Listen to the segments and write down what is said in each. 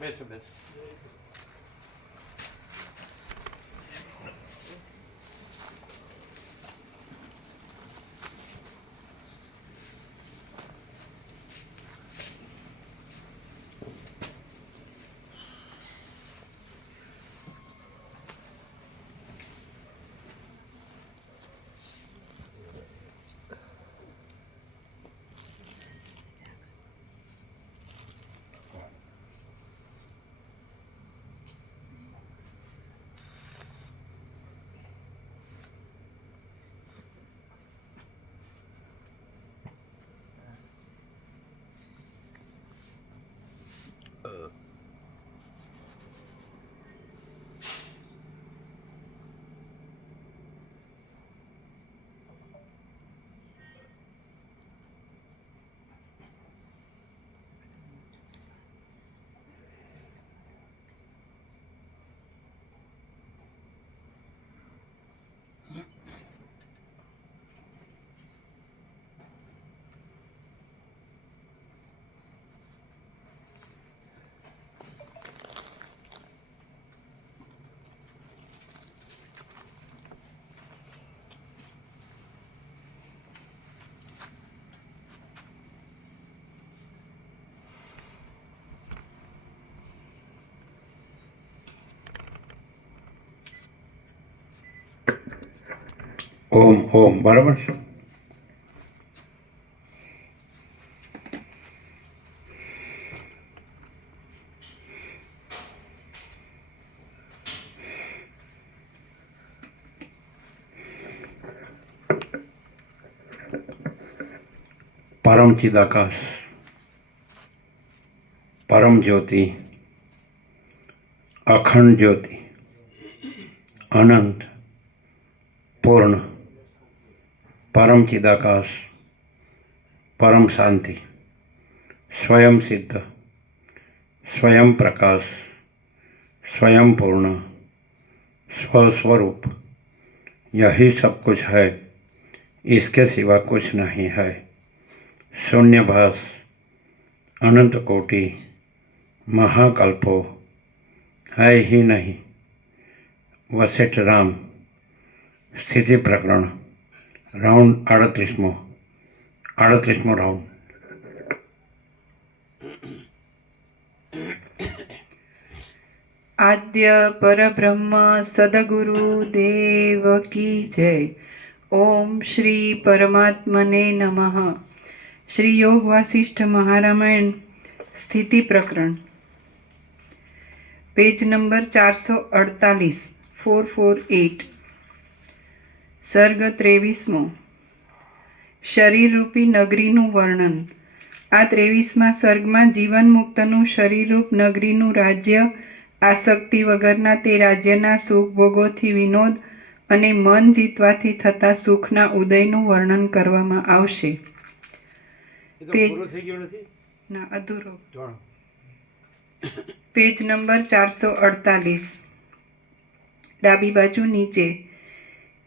બેસો બેસો. ઓમ ઓમ બરાબર છે. પરમ ચિદાકાશ, પરમ જ્યોતિ, અખંડ જ્યોતિ, અનંત, પૂર્ણ, પરમ ચિદાકાશ, પરમ શાંતિ, સ્વયં સિદ્ધ, स्वयं प्रकाश, स्वयं पूर्ण, स्वस्वरूप, यही सब कुछ है, इसके सिवा कुछ नहीं है। शून्यभास, अनंत कोटि, महाकल्पो है ही नहीं। वशिष्ठ राम स्थिति प्रकरण राउंड 38मो राउंड। आद्य परब्रह्म सद्गुरु देव की जय। ओम श्री परमात्मने नमः। श्री योग वासिष्ठ महारामायण स्थिति प्रकरण पेज नंबर 448 448 सर्ग 23मो शरीर रूपी नगरीનું વર્ણન। આ 23મા સર્ગમાં જીવન મુક્તનું શરીરરૂપ નગરીનું રાજ્ય, આસક્તિ વગરના તે રાજ્યના સુખ ભોગોથી વિનોદ અને મન જીતવાથી થતા સુખના ઉદયનું વર્ણન કરવામાં આવશે। અધૂરો પેજ નંબર 448 ડાબી બાજુ નીચે।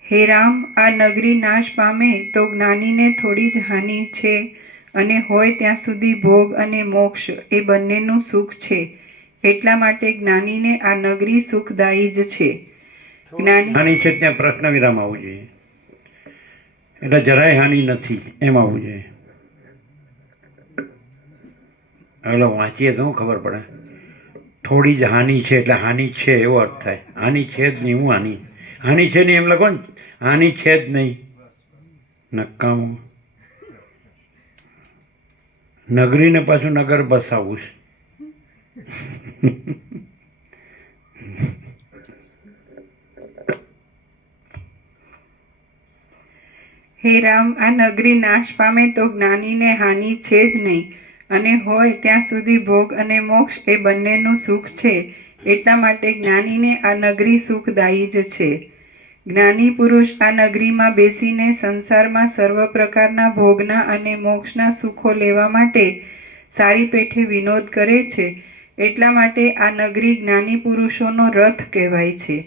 હે રામ, આ નગરી નાશ પામે તો જ્ઞાનીને થોડી જ હાનિ છે, અને હોય ત્યાં સુધી ભોગ અને મોક્ષ એ બંનેનું સુખ છે। એટલા માટે જ્ઞાનીને આ નગરી સુખદાયી જ છે। જ્ઞાની હાનિ છે ત્યાં પ્રશ્ન વિરામ આવવું જોઈએ, એટલે જરાય હાનિ નથી એમ આવવું જોઈએ। એટલે વાંચીએ તો શું ખબર પડે? થોડી જ હાનિ છે એટલે હાનિ છે એવો અર્થ થાય। હાનિ છે જ નહીં, હું હાનિ છે નહીં એમ લખો ને, હાનિ છે જ નહીં, નકામું। નગરીને પાછું નગર બસાવવું છે। હે રામ, આ નગરી નાશ પામે તો જ્ઞાનીને હાનિ છે જ નહીં, અને હોય ત્યાં સુધી ભોગ અને મોક્ષ એ બંનેનું સુખ છે। એટલા માટે જ્ઞાનીને આ નગરી સુખદાયી જ છે। જ્ઞાની પુરુષ આ નગરીમાં બેસીને સંસારમાં સર્વ પ્રકારના ભોગના અને મોક્ષના સુખો લેવા માટે સારી પેઠે વિનોદ કરે છે। એટલા માટે આ નગરી જ્ઞાની પુરુષોનો રથ કહેવાય છે।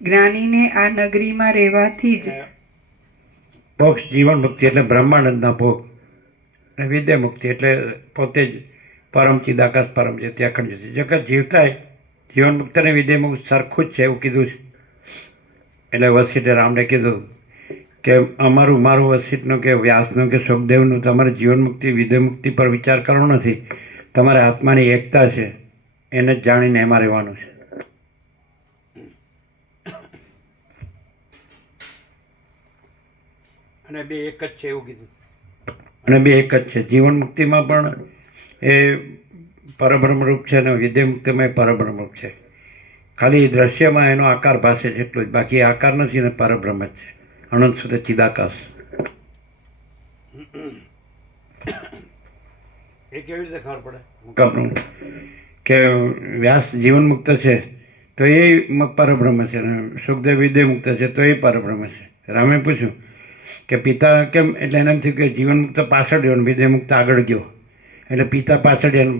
જ્ઞાનીને આ નગરીમાં રહેવાથી જ મોક્ષ જીવન મુક્તિ એટલે બ્રહ્માનંદના ભોગ, અને વિદ્યા મુક્તિ એટલે પોતે જ પરમ ચિદાકાશ પરમ જ્યોતિ અખંડ જ્યોતિ જગત જીવતાય જીવન મુક્ત અને વિદેહ મુક્ત સરખું જ છે એવું કીધું છે. એટલે વસિષ્ઠે રામને કીધું કે મારું વસિષ્ઠનું કે વ્યાસનું કે સુખદેવનું તમારે જીવન મુક્તિ વિદેહ મુક્તિ પર વિચાર કરવો નથી. તમારે આત્માની એકતા છે એને જ જાણીને એમાં રહેવાનું છે. અને બે એક જ છે એવું કીધું. અને બે એક જ છે. જીવન મુક્તિમાં પણ એ પરબ્રહ્મરૂપ છે અને વિદેહ મુક્તિમાં એ પરબ્રહ્મરૂપ છે. ખાલી દ્રશ્યમાં એનો આકાર ભાસે છે એટલું જ, બાકી એ આકાર નથી ને પરબ્રહ્મ જ છે, અનંત સુધી ચિદાકાશ. એ કેવી રીતે ખબર પડે કે વ્યાસ જીવન મુક્ત છે તો એ પરબ્રહ્મ છે, અને સુખદેવ વિદેહ મુક્ત છે તો એ પરબ્રહ્મ છે. રામે પૂછ્યું કે પિતા કેમ, એટલે એને એમ થયું કે જીવન મુક્ત પાછળ ગયો અને વિદેહ મુક્ત આગળ ગયો, એટલે પિતા પાછળ ગયા ને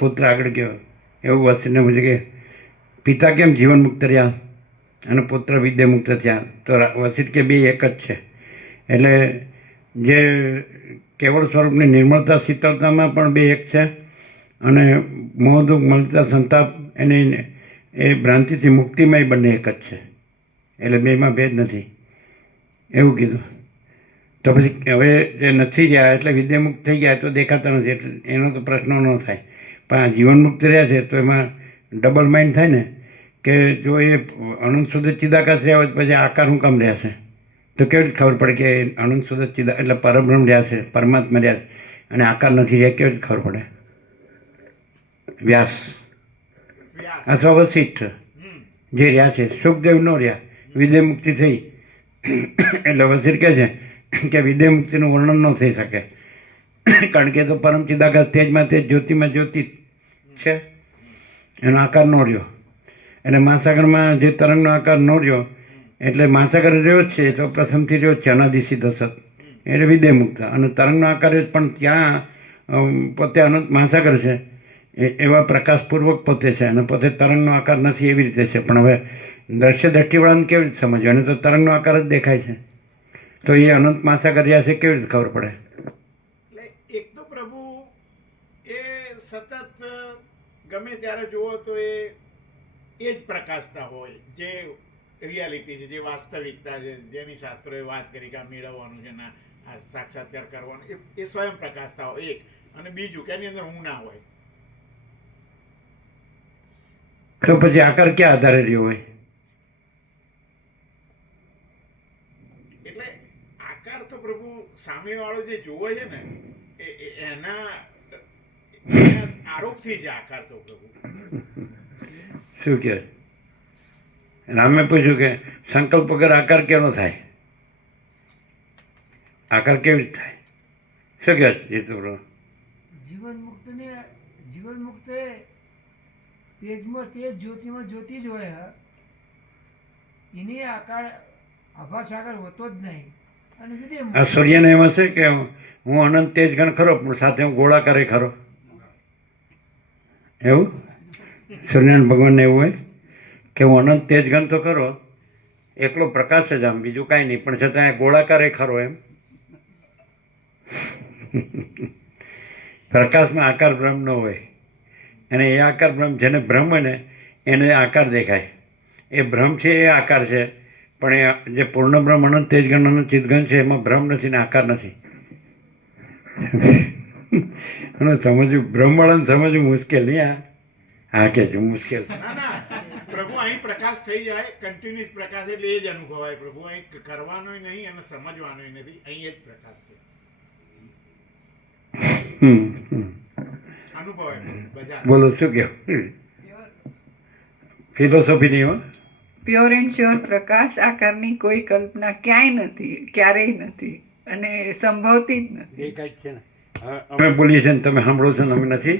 પુત્ર આગળ ગયો. એવું વસ્તુને પૂછ્યું કે પિતા કેમ જીવન મુક્ત રહ્યા અને પુત્ર વિદેહ મુક્ત થયા? તો વસિષ્ઠ કે બે એક જ છે. એટલે જે કેવળ સ્વરૂપની નિર્મળતા શીતળતામાં પણ બે એક છે, અને મોહ દુઃખ મળતા સંતાપ એની એ ભ્રાંતિથી મુક્તિમાં બંને એક જ છે. એટલે બેમાં ભેદ નથી એવું કીધું. તો પછી હવે જે નથી રહ્યા એટલે વિદેહ મુક્ત થઈ ગયા તો દેખાતા નથી, એટલે એનો તો પ્રશ્ન ન થાય. પણ આ જીવન મુક્ત રહ્યા છે તો એમાં ડબલ માઇન્ડ થાય ને, કે જો એ અનંત સુધી ચિદાકાશ રહ્યા હોય તો પછી આકાર શું કામ રહ્યા છે? તો કેવી રીતે ખબર પડે કે અનંત સુધી ચિદા એટલે પરબ્રહ્મ રહ્યા છે, પરમાત્મા રહ્યા છે, અને આકાર નથી રહ્યા? કેવી રીતે ખબર પડે? વ્યાસ અથવા વસિષ્ઠ જે રહ્યા છે, સુખદેવ ન રહ્યા, વિદેહ મુક્તિ થઈ. એટલે વસિષ્ઠ કહે છે કે વિદેહ મુક્તિનું વર્ણન ન થઈ શકે, કારણ કે એ તો પરમ ચિદાકાશ તેજમાં તેજ જ્યોતિમાં જ્યોતિ છે, એનો આકાર ન રહ્યો. એટલે મહાસાગરમાં જે તરંગનો આકાર ન રહ્યો એટલે મહાસાગર રહ્યો જ છે, તો પ્રથમથી રહ્યો જ છે, અનાદિ સિદ્ધ સત, એટલે વિદેહ મુક્ત. અને તરંગનો આકાર પણ ત્યાં પોતે અનંત મહાસાગર છે એવા પ્રકાશપૂર્વક પોતે છે, અને પોતે તરંગનો આકાર નથી એવી રીતે છે. પણ હવે દ્રશ્ય દ્રષ્ટિવાળાને કેવી રીતે સમજવું? એને તો તરંગનો આકાર જ દેખાય છે, તો એ અનંત મહાસાગર રહ્યા છે કેવી રીતે ખબર પડે? એટલે એક તો પ્રભુ એ સતત ગમે ત્યારે જુઓ તો એ જ પ્રકાશતા હોય, જે રિયાલિટી છે, જે વાસ્તવિકતા છે, જેની શાસ્ત્રોએ વાત કરી કે આ મેળવવાનું છે, ના આ સાક્ષાત્કાર કરવાનું, એ સ્વયં પ્રકાશતા હોય એક. અને બીજું કે એની અંદર હું ના હોય. તો પછી આકાર ક્યાં આધારે રહ્યો હોય? એટલે આકાર તો પ્રભુ સામેવાળો જે જોવે છે ને એના આરોપથી છે આકાર તો પ્રભુ. શું કહે? રામે પૂછ્યું કે સંકલ્પ વગર આકાર કેનો થાય? આકાર કેવી રીતે થાય? શું કહે જીતુભાઈ? જીવન મુક્ત તેજમાં તેજ જ્યોતિમાં જ્યોતિ જ હોય હા. એની આકાર આભાસ આકાર હોતો જ નહીં. અને વિદેહ આ સૂર્યને એમ હશે કે હું અનંત તેજ ગણ ખરો પણ સાથે હું ગોળાકારે ખરો, એવું સૂર્યનારાયણ ભગવાનને એવું હોય કે હું અનંત તેજ ગણ તો ખરો, એકલો પ્રકાશ જ આમ, બીજું કાંઈ નહીં, પણ છતાં ગોળાકારે ખરો એમ. પ્રકાશમાં આકાર બ્રહ્મ ન હોય, અને એ આકાર બ્રહ્મ જેને બ્રહ્મ હોય ને એને આકાર દેખાય. એ ભ્રમ છે એ આકાર છે, પણ એ જે પૂર્ણ બ્રહ્મ અનંત તેજગણ અનંત ચિદગણ છે એમાં ભ્રમ નથી ને આકાર નથી. અને સમજવું બ્રહ્મવાળાને સમજવું મુશ્કેલ નહીં. હા કે છે મુશ્કેલ. ના ના પ્રભુ અહીં પ્રકાશ થઈ જાય, કન્ટિન્યુઅસ પ્રકાશ, એટલે એ જ અનુભવાય પ્રભુ. અહીં કરવાનો નહીં અને સમજવાનો નથી, અહીં જ પ્રકાશ છે, અનુભવાય બધા. બોલો શું કહો? ફિલોસોફી નહીં હો. પ્યોર એન્ડ શ્યોર પ્રકાશ આકારની કોઈ કલ્પના ક્યાંય નથી, ક્યારેય નથી, અને સંભવતી જ નથી. એ કાંઈ છે ને અમે બોલીએ છીએ ને તમે સાંભળો છો ને અમે નથી.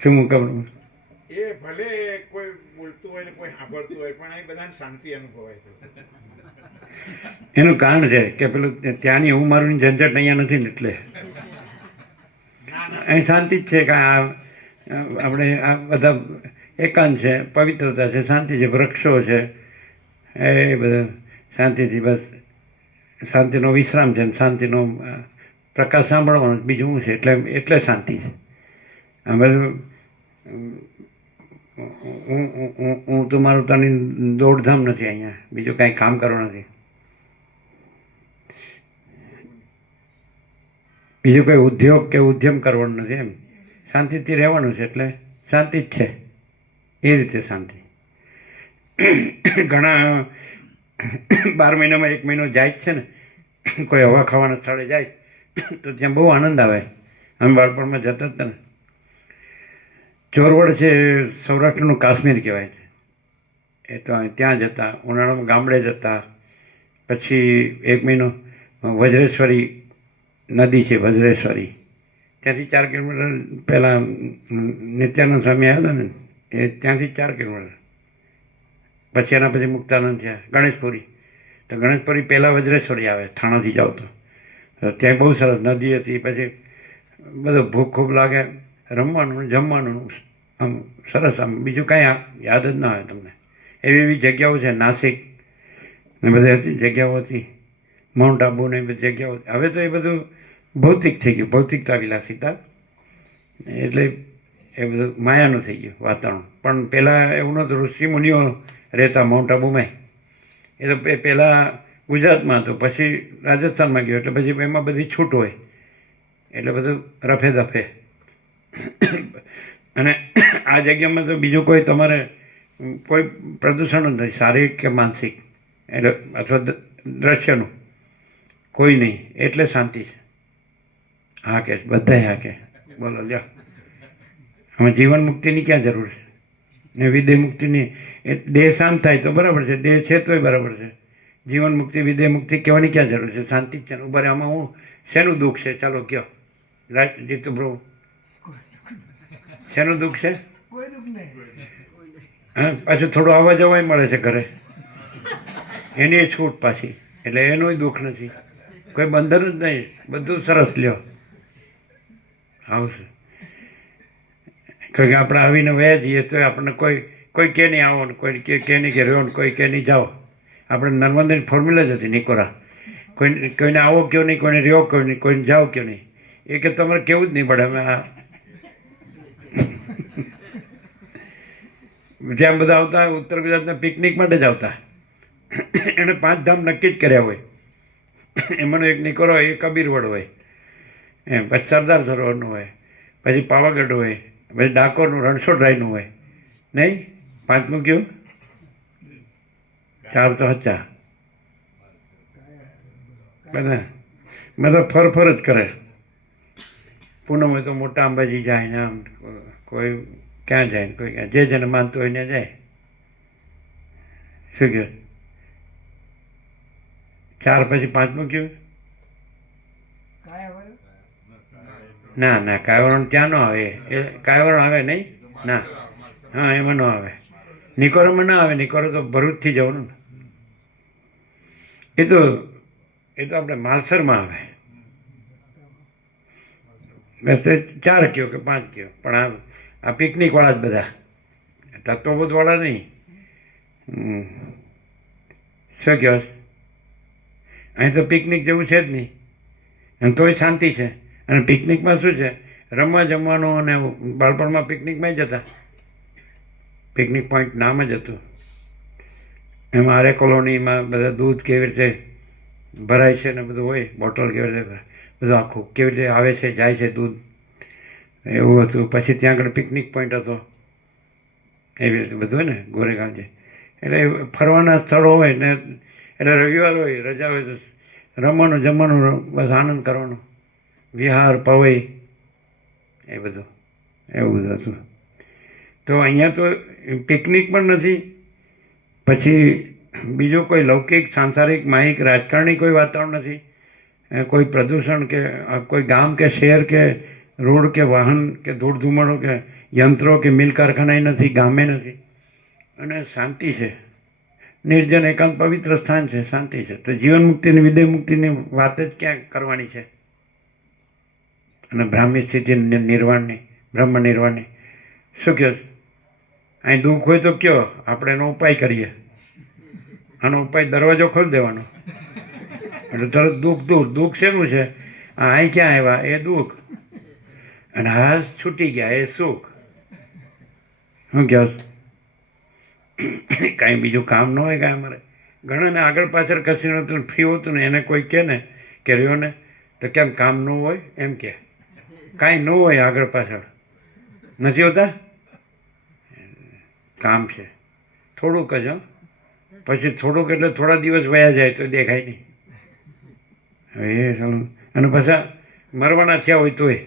શું હું કહું? એ ભલે કોઈ બોલતું હોય ને કોઈ સાંભળતું હોય, પણ એ બધાને શાંતિ અનુભવાય છે. એનું કારણ છે કે પેલું ત્યાંની હું મારું ઝંઝટ અહીંયા નથી ને એટલે અહીં શાંતિ જ છે. કે આપણે આ બધા એકાંત છે, પવિત્રતા છે, શાંતિ છે, વૃક્ષો છે, એ બધા શાંતિથી બસ શાંતિનો વિશ્રામ છે, શાંતિનો પ્રકાશ સાંભળવાનો, બીજું શું છે? એટલે શાંતિ છે. અમે હું તો મારું તાની દોડધામ નથી અહીંયા, બીજું કાંઈ કામ કરવું નથી, બીજું કોઈ ઉદ્યોગ કે ઉદ્યમ કરવાનું નથી. એમ શાંતિથી રહેવાનું છે, એટલે શાંતિ જ છે. એ રીતે શાંતિ. ઘણા 12 મહિનામાં 1 મહિનો જાય જ છે ને, કોઈ હવા ખાવાના સ્થળે જાય તો ત્યાં બહુ આનંદ આવે. અમે બાળપણમાં જતા હતા ને. ચોરવડ છે, સૌરાષ્ટ્રનું કાશ્મીર કહેવાય છે. એ તો ત્યાં જતા, ઉનાળામાં ગામડે જતા. પછી 1 મહિનો વજ્રેશ્વરી નદી છે, વજ્રેશ્વરી, ત્યાંથી 4 કિલોમીટર પહેલાં નિત્યાનંદ સ્વામી આવ્યા હતા ને, એ ત્યાંથી 4 કિલોમીટર. પછી એના પછી મુક્તાનંદ થયા, ગણેશપુરી. તો ગણેશપુરી પહેલાં વજ્રેશ્વરી આવે, થાણાથી જાઓ તો ત્યાં બહુ સરસ નદી હતી. પછી બધું ભૂખ ખૂબ લાગે, રમવાનું જમવાનું આમ સરસ, આમ બીજું કાંઈ યાદ જ ના આવે તમને. એવી એવી જગ્યાઓ છે, નાસિક ને બધી હતી જગ્યાઓ હતી, માઉન્ટ આબુ ને એ બધી જગ્યાઓ. હવે તો એ બધું ભૌતિક થઈ ગયું, ભૌતિકતા વિલાસિતા, એટલે એ બધું માયાનું થઈ ગયું વાતાવરણ. પણ પહેલાં એવું નહોતું. ઋષિ મુનિઓ રહેતા માઉન્ટ આબુમાં. એ તો પહેલાં ગુજરાતમાં હતું, પછી રાજસ્થાનમાં ગયો, એટલે પછી એમાં બધી છૂટ હોય, એટલે બધું રફે દફે. અને આ જગ્યામાં તો બીજું કોઈ તમારે કોઈ પ્રદૂષણ જ નથી, શારીરિક કે માનસિક, એટલે અથવા દ્રશ્યનું કોઈ નહીં, એટલે શાંતિ છે. હા કે બધાય હા કે બોલો લ્યો. હવે જીવન મુક્તિની ક્યાં જરૂર છે ને વિદેહ મુક્તિની? એ દેહ શાંત થાય તો બરાબર છે, દેહ છે તોય બરાબર છે. જીવન મુક્તિ વિદેહ મુક્તિ કહેવાની ક્યાં જરૂર છે? શાંતિ જ છે ને. ઉભા આમાં હું શેનું દુઃખ છે? ચાલો કયો જીતુ બ્રો, શેનું દુઃખ છે? કોઈ દુઃખ નહીં. હા, પાછું થોડું આવવા જવાય મળે છે ઘરે, એની છૂટ પાછી, એટલે એનું દુઃખ નથી, કોઈ બંધન જ નહીં, બધું સરસ લ્યો આવશે. કારણ કે આપણે આવીને વયા જઈએ તો આપણને કોઈ કે નહીં આવો ને કોઈ કે નહીં કે રહ્યો ને કોઈ કે નહીં જાઓ. આપણે નર્મદાની ફોર્મ્યુલા જ હતી નિકોરા, કોઈને આવો કયો નહીં, કોઈને રહ્યો કયો નહીં, કોઈને જાઓ કયો નહીં. એ કે તમારે કેવું જ નહીં પડે. અમે આ જ્યાં બધા આવતા ઉત્તર ગુજરાતના પિકનિક માટે જ આવતા. એણે 5 ધામ નક્કી જ કર્યા હોય. એમાંનો એક નિકોરો હોય, એક કબીરવડ હોય, એમ પછી સરદાર સરોવરનું હોય, પછી પાવાગઢ હોય, પછી ડાકોરનું રણછોડરાયનું હોય. નહીં, 5મું કયું? 4 તો હચ્ચા. બધા ફર જ કરે. પૂનમ હોય તો મોટા અંબાજી જાય ને આમ, કોઈ ક્યાં જાય ને કોઈ ક્યાં, જે જેને માનતું હોય ને જાય. શું કહ્યું? 4 પછી 5મું કયું? ના કાયવરણ ત્યાં ન આવે. એ કાયવરણ આવે નહીં ના, હા એમાં ન આવે. નિકોરમાં ના આવે. નિકોરો તો ભરૂચથી જવાનું ને. એ તો આપણે માલસરમાં આવે. બસ 4 કયો કે 5 કયો, પણ આ પિકનિકવાળા જ બધા, તત્વબોધવાળા નહીં. શું કહો? અહીં તો પિકનિક જેવું છે જ નહીં, અને તોય શાંતિ છે. અને પિકનિકમાં શું છે? રમવા જમવાનું. અને બાળપણમાં પિકનિકમાં જતા, પિકનિક પોઈન્ટ નામ જ હતું. એમાં આરે કોલોનીમાં બધા દૂધ કેવી રીતે ભરાય છે ને બધું હોય, બોટલ કેવી રીતે બધું આખું કેવી રીતે આવે છે જાય છે દૂધ, એવું હતું. પછી ત્યાં આગળ પિકનિક પોઈન્ટ હતો, એવી રીતે બધું હોય ને ગોરેગાંવ છે. એટલે ફરવાના સ્થળો હોય ને, એટલે રવિવાર હોય, રજા હોય તો રમવાનું જમવાનું, બસ આનંદ કરવાનો, વિહાર પવઈ એ બધું એવું બધું હતું. તો અહીંયા તો પિકનિક પણ નથી. પછી બીજું કોઈ લૌકિક સાંસારિક માહિક રાજકારણી કોઈ વાતાવરણ નથી. કોઈ પ્રદૂષણ કે કોઈ ગામ કે શહેર કે રોડ કે વાહન કે ધૂળ ધુમાડો કે યંત્રો કે મિલ કારખાના નથી, ગામે નથી. અને શાંતિ છે, નિર્જન એકાંત પવિત્ર સ્થાન છે, શાંતિ છે. તો જીવન મુક્તિની વિદેહ મુક્તિની વાત જ ક્યાં કરવાની છે? અને બ્રાહ્મી સ્થિતિ નિર્વાણની, બ્રહ્મ નિર્વાણની શું કહો? અહીં દુઃખ હોય તો કયો, આપણે એનો ઉપાય કરીએ. આનો ઉપાય દરવાજો ખોલી દેવાનો, એટલે તરત દુઃખ દૂર. દુઃખ શેનું છે? આ ક્યાં આવ્યા એ દુઃખ, અને આ છૂટી ગયા એ સુખ. શું કહો? કાંઈ બીજું કામ ન હોય કાંઈ અમારે? ઘણાને આગળ પાછળ કશું નહોતું, ફ્રી હોતું ને એને કોઈ કહે ને કે રહ્યો ને તો કેમ કામ ન હોય એમ કે, કાંઈ ન હોય આગળ પાછળ નથી હોતા, કામ છે થોડુંક જ. પછી થોડુંક એટલે થોડા દિવસ વયા જાય તો દેખાય નહીં. હવે એ સાલું, અને પાછા મરવાના થયા હોય તોય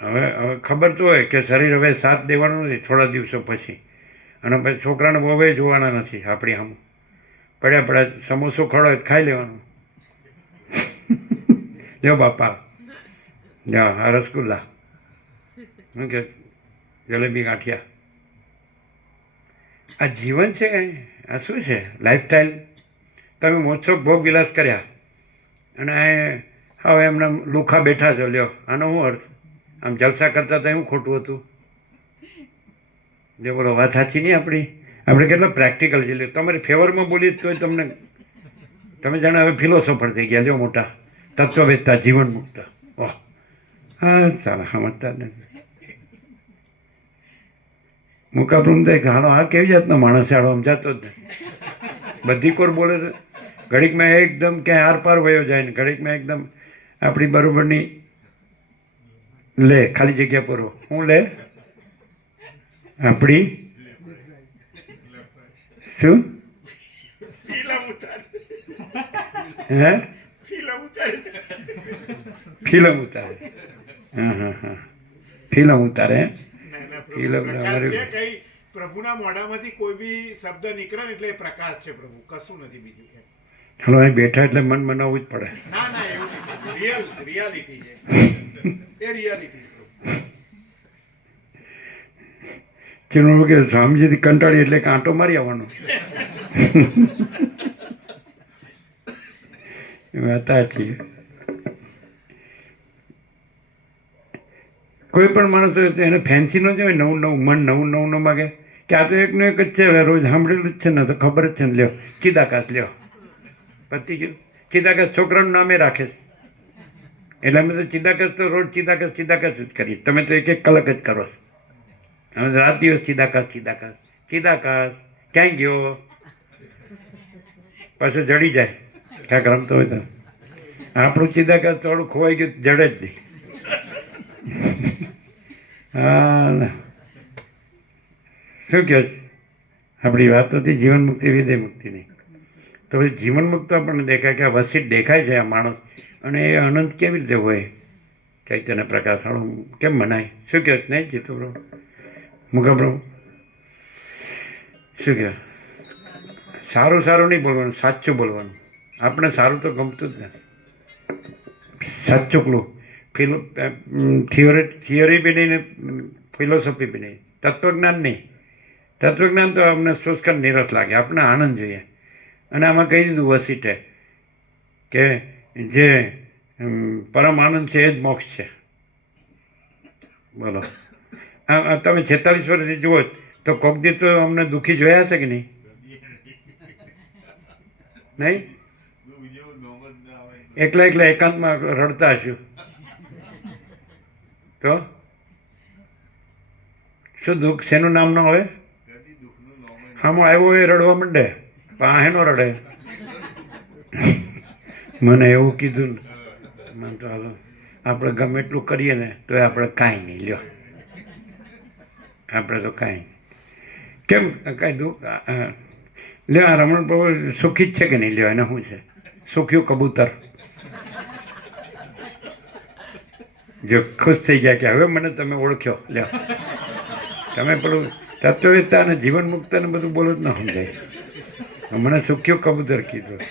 હવે ખબર તો હોય કે શરીર હવે સાથ દેવાનું નથી થોડા દિવસો પછી, અને પછી છોકરાને બહુ જોવાના નથી. આપણી આમ પડ્યા સમોસો ખડો હોય ખાઈ લેવાનું. લ્યો બાપા, લ્યો આ રસગુલ્લા, શું કે જલેબી ગાંઠિયા. આ જીવન છે કાંઈ? આ શું છે? લાઈફસ્ટાઈલ. તમે મોજશોખ ભોગ વિલાસ કર્યા અને હવે એમને લુખા બેઠા છો. લ્યો આનો શું અર્થ? આમ જલસા કરતા હતા એવું ખોટું હતું? જે બોલો વાત સાચી નહીં આપણી? આપણે કેટલા પ્રેક્ટિકલ છે. તમારી ફેવરમાં બોલી તોય તમને તમે જાણે હવે ફિલોસોફર થઈ ગયા. લ્યો મોટા તત્વવેદતા, જીવન મુક્ત. ઓહ હા ચાલો સમજતા નથી. મુકાપ્રમ થાય હાલો આ કેવી જાતનો માણસ છે, હાલો સમજાતો જ નહીં. બધી કોર બોલે તો ઘડીકમાં એકદમ ક્યાંય આર પાર વયો જાય ને ઘડીકમાં એકદમ આપણી બરોબરની લે ખાલી જગ્યા પૂરો. હું લે આપણી શું હે ફિલ્મ ઉતારે. હા હા હા ફિલ્મ ઉતારે. ફિલ્મ પ્રભુના મોઢામાંથી કોઈ બી શબ્દ નીકળે ને એટલે એ પ્રકાશ છે પ્રભુ, કશું નથી બીજું. હાલો અહીં બેઠા એટલે મન મનાવવું જ પડે. ના ના એવું રિયાલિટી છે, એ રિયાલિટી. ચીનું કે સ્વામીજીથી કંટાળી એટલે કાંટો મારી આવવાનો. વાત સાચી. કોઈ પણ માણસ એને ફેન્સી ન જોઈએ, નવું મન નવું ન માગે કે આ તો એકનું એક જ છે, રોજ સાંભળેલું જ છે ને, તો ખબર જ છે ને. લ્યો ચિદાકાશ લ્યો, પતી ગયું. ચિદાકાશ છોકરાનું નામે રાખે છે એટલે અમે તો ચિદાકાશ તો રોજ ચિદાકાશ જ કરીએ. તમે તો એક કલાક જ કરો છો. અમે રાત દિવસ ચિદાકાશ ક્યાંય ગયો પાછું જડી જાય ક્યાંક રમતો હોય તો. આપણું ચિદાકાશ થોડું ખોવાઈ ગયું, જડે જ નહીં. હા શું કહો? આપણી વાત હતી જીવન મુક્તિ, વિદેહ મુક્તિ નહીં. તો પછી જીવન મુક્ત આપણને દેખાય કે આ વસીત દેખાય છે આ માણસ, અને એ અનંત કેવી રીતે હોય? ચૈતન્ય પ્રકાશ કેમ મનાય? શું કહો? નહીં જીતો પ્રભુ મુકા પ્રભુ શું કહે? સારું નહીં બોલવાનું, સાચું બોલવાનું. આપણે સારું તો ગમતું જ નથી. સાચું કલું થિયરી બી નહીં ને ફિલોસોફી બી નહીં, તત્વજ્ઞાન નહીં. તત્વજ્ઞાન તો અમને શુષ્ક નિરસ લાગે, આપણે આનંદ જોઈએ. અને આમાં કહી દીધું વસીટે કે જે પરમ આનંદ છે એ જ મોક્ષ છે. બોલો તમે 46 વર્ષથી જુઓ તો કોક દી તો અમને દુઃખી જોયા છે કે નહીં? નહીં? એકલા એકાંતમાં રડતા હશું તો શું દુઃખ શેનું નામ ન હોય? હામો આવ્યો એ રડવા માંડે, પણ હેનો રડે. મને એવું કીધું ને મને તો હાલો આપણે ગમે એટલું કરીએ ને તો આપણે કાંઈ નહીં. લ્યો આપણે તો કાંઈ કેમ કાંઈ દુઃખ લ્યો. આ રમણ પ્રભુ સુખી જ છે કે નહીં? લ્યો એને શું છે? સુખ્યું કબૂતર. જો ખુશ થઈ ગયા કે હવે મને તમે ઓળખ્યો. લ્યો તમે પેલું તત્વવેદતા અને જીવન મુક્ત ને બધું બોલો જ ન સમજાય. મને સુખ્યું કબૂતર કીધું,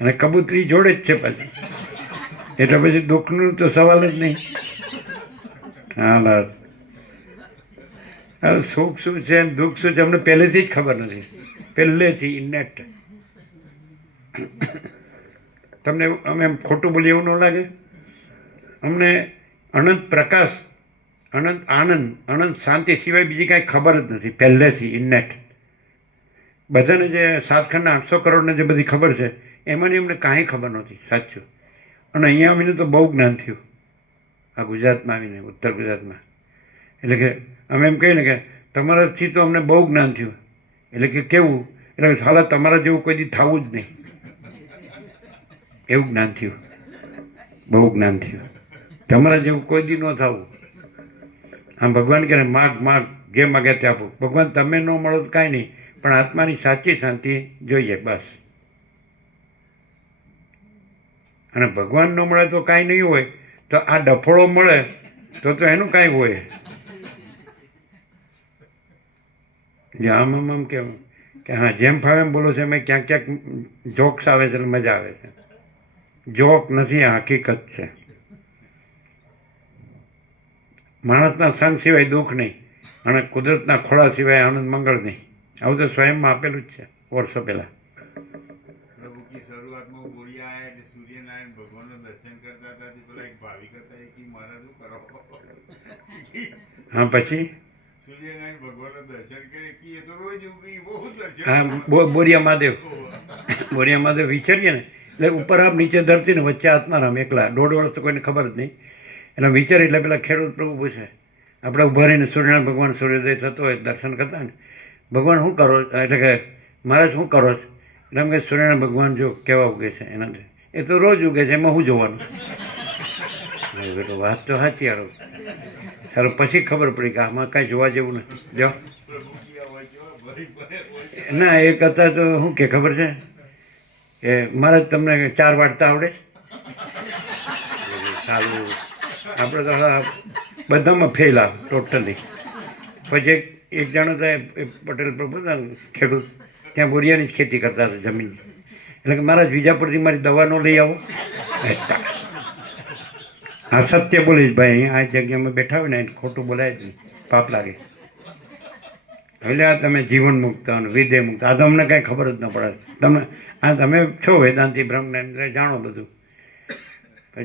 અને કબૂતરી જોડે જ છે પાછી, એટલે પછી દુઃખનું તો સવાલ જ નહીં. હા સુખ શું છે દુઃખ શું છે અમને પહેલેથી જ ખબર નથી, પહેલેથી ઇનેક્ટ. તમને અમે ખોટું બોલીએ એવું ન લાગે? અમને અનંત પ્રકાશ, અનંત આનંદ, અનંત શાંતિ સિવાય બીજી કાંઈ ખબર જ નથી પહેલેથી ઇનેક્ટ. બધાને જે 7 ખંડના 800 કરોડને જે બધી ખબર છે એમાંની અમને કાંઈ ખબર નહોતી સાચું. અને અહીંયા આવીને તો બહુ જ્ઞાન થયું, આ ગુજરાતમાં આવીને, ઉત્તર ગુજરાતમાં. એટલે કે અમે એમ કહીએ ને કે તમારાથી તો અમને બહુ જ્ઞાન થયું. એટલે કે કેવું, એટલે સાલા તમારા જેવું કોઈ દી થવું જ નહીં, એવું જ્ઞાન થયું, બહુ જ્ઞાન થયું. તમારા જેવું કોઈ દી ન થવું. આમ ભગવાન કહે માગ માગ જે માગે તે આપું. ભગવાન તમે ન મળો તો કાંઈ નહીં, પણ આત્માની સાચી શાંતિ જોઈએ બસ. અને ભગવાન ન મળે તો કાંઈ નહીં હોય, તો આ ડફોળો મળે તો એનું કાંઈ હોય. જે આમ આમ કેમ કે હા જેમ ફાવે એમ બોલો છો, એમાં ક્યાંક ક્યાંક જોક્સ આવે છે એટલે મજા આવે છે. જોક નથી, આ હકીકત છે. માણસના સંગ સિવાય દુઃખ નહીં, અને કુદરતના ખોળા સિવાય આનંદ મંગળ નહીં. આવું તો સ્વયંમાં આપેલું જ છે વર્ષો પહેલાં. प्रभु की शुरुआत में बोलिया आया कि सूर्यनारायण भगवान નું દર્શન કરતા હતા તે પેલા એક ભાવિક હતા એ કે મારા શું કરો. હા પછી સૂર્યનારાયણ ભગવાન નું દર્શન કરે કે એ તો રોજ ઉગી બહુ દર્શન. હા બોરિયા મહાદેવ, બોરિયા મહાદેવ વિચારીએ ને એટલે ઉપર આપ નીચે ધરતી ને વચ્ચે આત્મારામ એકલા. 1.5 વર્ષ તો કોઈને ખબર જ નહીં. એટલે વિચારી એટલે પેલા ખેડૂત પ્રભુ પૂછે, આપણે ઉભા રહીને સૂર્યનારાયણ ભગવાન સૂર્યોદય થતો હોય દર્શન કરતા ને, ભગવાન શું કરો, એટલે કે મહારાજ શું કરો છો? એટલે એમ કે સૂર્યનારાયણ ભગવાન જો કેવા ઉગે છે એના, એ તો રોજ ઉગે છે, એમાં શું જોવાનું? વાત તો સાચી હારો. ચાલો પછી ખબર પડી કે આમાં કાંઈ જોવા જેવું નથી. જો ના એક હતા તો શું કે ખબર છે કે મહારાજ તમને 4 વાટતા આવડે? સારું, આપણે તો બધામાં ફેલ આવે ટોટલી. પછી એક જણો હતા પટેલ પ્રભુ હતા ખેડૂત, ત્યાં બોરિયાની જ ખેતી કરતા હતા જમીનની. એટલે કે મહારાજ વિજાપુરથી મારી દવા ન લઈ આવો. હા સત્ય બોલીશ ભાઈ, આ જગ્યામાં બેઠા હોય ને ખોટું બોલાય જ નહીં, પાપ લાગે. એટલે આ તમે જીવન મુક્ત અને વિધેય મુક્ત, આ તો અમને કાંઈ ખબર જ ન પડે. તમે છો વેદાંતિ બ્રહ્મજ્ઞાન જાણો બધું,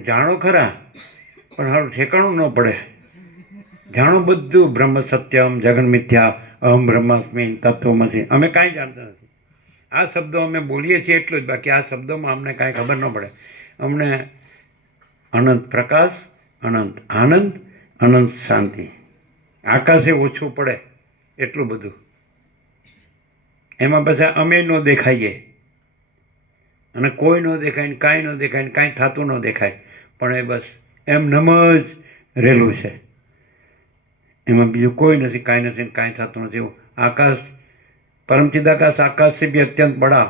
જાણો ખરા પણ સારું ઠેકાણું ન પડે. જાણો બધું, બ્રહ્મ સત્યમ જગન મિથ્યા અહમ બ્રહ્માસ્મિ તત્વમસી. અમે કાંઈ જાણતા નથી. આ શબ્દો અમે બોલીએ છીએ એટલું જ, બાકી આ શબ્દોમાં અમને કાંઈ ખબર ન પડે. અમને અનંત પ્રકાશ, અનંત આનંદ, અનંત શાંતિ, આકાશે ઓછું પડે એટલું બધું. એમાં પછી અમે ન દેખાઈએ, અને કોઈ ન દેખાય ને કાંઈ ન દેખાય ને કાંઈ થતું ન દેખાય, પણ એ બસ એમ નમ જ રહેલું છે. એમાં બીજું કોઈ નથી, કાંઈ નથી ને કાંઈ થતું નથી. એવું આકાશ, परमचिदाकाश आकाश से भी अत्यंत बड़ा,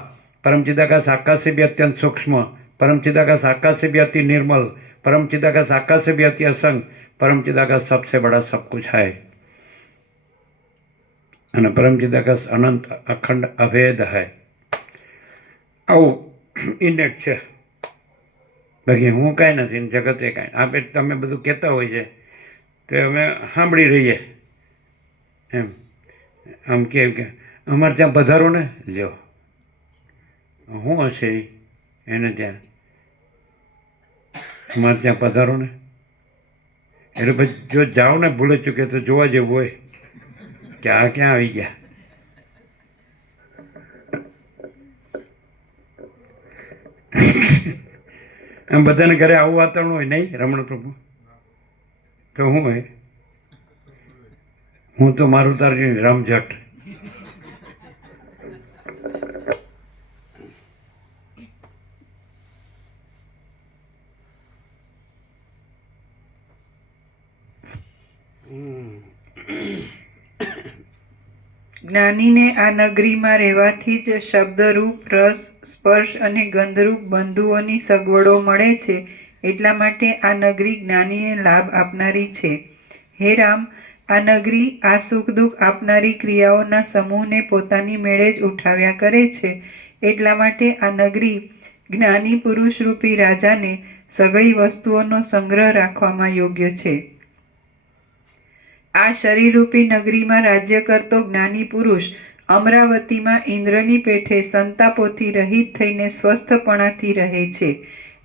परमचिदाकाश आकाश से भी अत्यंत सूक्ष्म, परमचिदाकाश आकाश से भी अति निर्मल, परमचिदाकाश आकाश से भी अति असंग, परमचिदाकाश सबसे बड़ा सब कुछ है. અને પરમચિદાકાશ અનંત અખંડ અભેદ है. આવું ઇનેટ છે, બાકી હું કાંઈ નથી, જગતે કાંઈ. આપણે તમે બધું કહેતા હોય છે તો અમે સાંભળી રહીએ. એમ આમ કે અમારે ત્યાં પધારો ને, લ્યો શું હશે એને ત્યાં, અમારે ત્યાં પધારો ને. એટલે પછી જો જાઓ ને ભૂલે ચૂકે તો જોવા જેવું હોય કે આ ક્યાં આવી ગયા. આમ બધાને ઘરે આવું વાતાવરણ હોય નહીં રમણ પ્રભુ, તો શું હોય? હું તો મારું તારી રમઝટ. જ્ઞાનીને આ નગરીમાં રહેવાથી જ શબ્દરૂપ, રસ, સ્પર્શ અને ગંધરૂપ બંધુઓની સગવડો મળે છે. એટલા માટે આ નગરી જ્ઞાનીને લાભ આપનારી છે. હે રામ, આ નગરી આ સુખ દુઃખ આપનારી ક્રિયાઓના સમૂહને પોતાની મેળે જ ઉઠાવ્યા કરે છે. એટલા માટે આ નગરી જ્ઞાની પુરુષરૂપી રાજાને સઘળી વસ્તુઓનો સંગ્રહ રાખવામાં યોગ્ય છે. આ શરીરરૂપી નગરીમાં રાજ્ય કરતો જ્ઞાની પુરુષ અમરાવતીમાં ઇન્દ્રની પેઠે સંતાપોથી રહિત થઈને સ્વસ્થપણાથી રહે છે.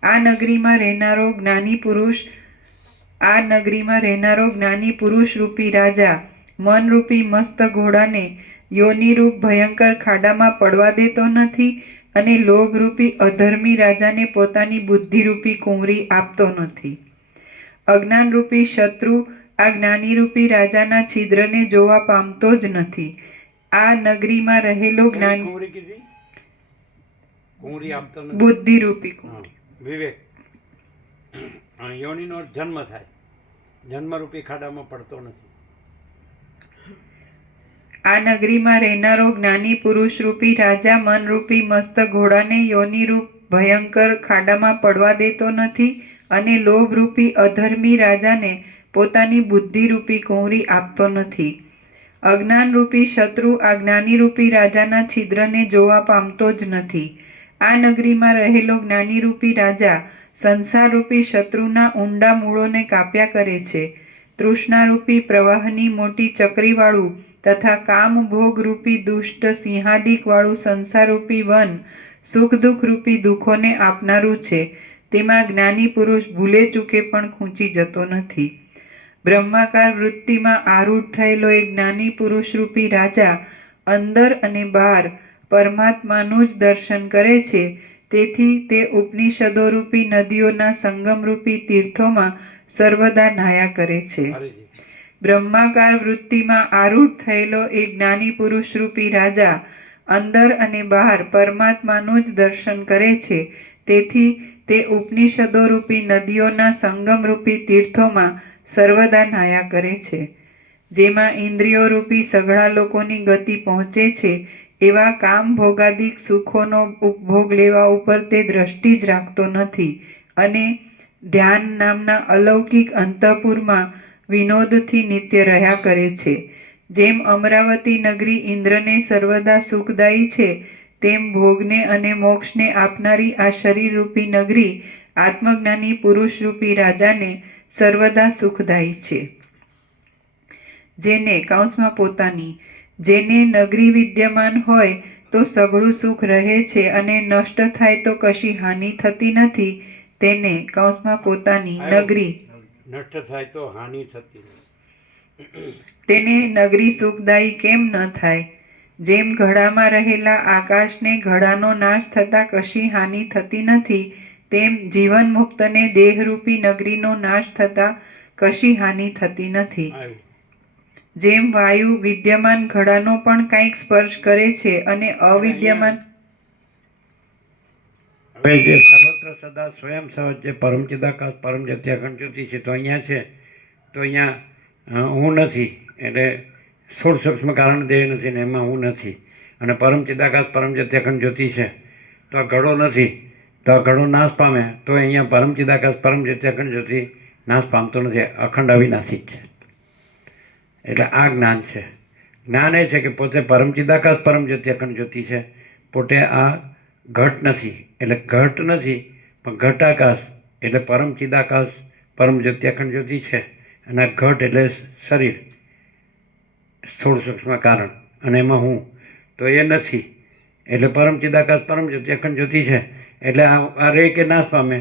આ નગરીમાં રહેનારો જ્ઞાની પુરુષરૂપી રાજા મનરૂપી મસ્ત ઘોડાને યોનિરૂપ ભયંકર ખાડામાં પડવા દેતો નથી અને લોભરૂપી અધર્મી રાજાને પોતાની બુદ્ધિરૂપી કુંવરી આપતો નથી. અજ્ઞાનરૂપી શત્રુ આ જ્ઞાનીરૂપી રાજાના છિદ્રને જોવા પામતો જ નથી. આ નગરીમાં રહેલો જ્ઞાન કુંવરી કીધી, કુંવરી આપતો નથી. બુદ્ધિરૂપી હા, કુંવરી. વિવેક. યોનિનો જન્મ થાય, જન્મરૂપી ખાડામાં પડતો નથી. આ નગરીમાં રહેનારો જ્ઞાની પુરુષરૂપી રાજા મનરૂપી મસ્ત ઘોડાને યોનિરૂપ ભયંકર ખાડામાં પડવા દેતો નથી અને લોભરૂપી અધર્મી રાજાને પોતાની બુદ્ધિરૂપી કુંવરી આપતો નથી. અજ્ઞાનરૂપી શત્રુ આ જ્ઞાનીરૂપી રાજાના છિદ્રને જોવા પામતો જ નથી. આ નગરીમાં રહેલો જ્ઞાનીરૂપી રાજા સંસારરૂપી શત્રુના ઊંડા મૂળોને કાપ્યા કરે છે. તૃષ્ણારૂપી પ્રવાહની મોટી ચક્રીવાળું તથા કામભોગરૂપી દુષ્ટ સિંહાદિકવાળું સંસારરૂપી વન સુખ દુઃખરૂપી દુઃખોને આપનારું છે. તેમાં જ્ઞાની પુરુષ ભૂલે ચૂકે પણ ખૂંચી જતો નથી. બ્રહ્માકાર વૃત્તિમાં આરૂઢ થયેલો એક જ્ઞાની પુરુષરૂપી રાજા અંદર અને બહાર પરમાત્માનું જ દર્શન કરે છે. તેથી તે ઉપનિષદોરૂપી નદીઓના સંગમરૂપી તીર્થોમાં સર્વદા નાહ્યા કરે છે. બ્રહ્માકાર વૃત્તિમાં આરૂઢ થયેલો એક જ્ઞાની પુરુષરૂપી રાજા અંદર અને બહાર પરમાત્માનું જ દર્શન કરે છે. તેથી તે ઉપનિષદોરૂપી નદીઓના સંગમરૂપી તીર્થોમાં સર્વદા નાહ્યા કરે છે. જેમાં ઇન્દ્રિયોરૂપી સઘળા લોકોની ગતિ પહોંચે છે એવા કામ ભોગાદિક સુખોનો ઉપભોગ લેવા ઉપર તે દ્રષ્ટિ જ રાખતો નથી અને ધ્યાન નામના અલૌકિક અંતઃપુરમાં વિનોદથી નિત્ય રહ્યા કરે છે. જેમ અમરાવતી નગરી ઇન્દ્રને સર્વદા સુખદાયી છે તેમ ભોગને અને મોક્ષને આપનારી આ શરીરરૂપી નગરી આત્મજ્ઞાની પુરુષરૂપી રાજાને સર્વદા સુખદાયી છે. જેને કૌંસમાં પોતાની જેને નગરી વિદ્યમાન હોય તો સઘળું સુખ રહે છે અને નષ્ટ થાય તો કશી હાનિ થતી નથી. તેને કૌંસમાં પોતાની નગરી નષ્ટ થાય તો હાનિ થતી નથી. તેને નગરી સુખદાયી કેમ ન થાય? જેમ ઘડામાં રહેલા આકાશને ઘડાનો નાશ થતાં કશી હાનિ થતી નથી તેમ જીવન મુક્તને દેહરૂપી નગરીનો નાશ થતાં કશી હાનિ થતી નથી. જેમ વાયુ વિદ્યમાન ઘડાનો પણ કંઈક સ્પર્શ કરે છે અને અવિદ્યમાન હવે જે સર્વત્ર સદા સ્વયં સહજ જે પરમ ચિદાકાશ પરમ જત્યાખંડ જ્યોતિ છે તો અહીંયા છે તો અહીંયા હું નથી એટલે સ્થૂળ સૂક્ષ્મ કારણ દેહ નથી ને એમાં હું નથી અને પરમ ચિદાકાશ પરમ જત્યાખંડ જ્યોતિ છે તો આ ઘડો નથી તો આ ઘડો નાશ પામે તો અહીંયા પરમ ચિદાકાશ પરમ જત્યાખંડ જ્યોતિ નાશ પામતો નથી, અખંડ અવિનાશી છે. એટલે આ જ્ઞાન છે. જ્ઞાન એ છે કે પોતે પરમ ચિદાકાશ પરમ જત્યાખંડ જ્યોતિ છે, પોતે આ ઘટ નથી એટલે ઘટ નથી પણ ઘટાકાશ એટલે પરમ ચિદાકાશ પરમ જત્યાખંડ જ્યોતિ છે અને આ ઘટ એટલે શરીર સ્થૂળ સૂક્ષ્મ કારણ અને એમાં હું તો એ નથી એટલે પરમ ચિદાકાશ પરમ જત્યાખંડ જ્યોતિ છે એટલે આ રે કે નાશ પામે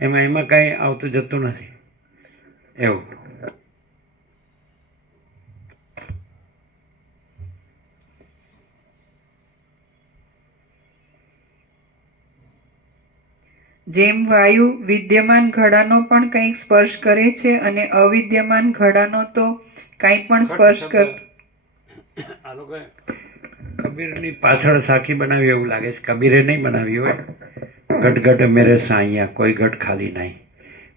એમાં કાંઈ આવતું જતું નથી એવું. જેમ વાયુ વિદ્યમાન ઘડાનો પણ કંઈક સ્પર્શ કરે છે અને અવિદ્યમાન ઘડાનો તો કંઈ પણ સ્પર્શ કરતો. આ લોકો કબીરની પાછળ સાખી બનાવી એવું લાગે છે, કબીરે નહીં બનાવી હોય. ઘટ ઘટ મેરે સાઈયા કોઈ ઘટ ખાલી નહીં,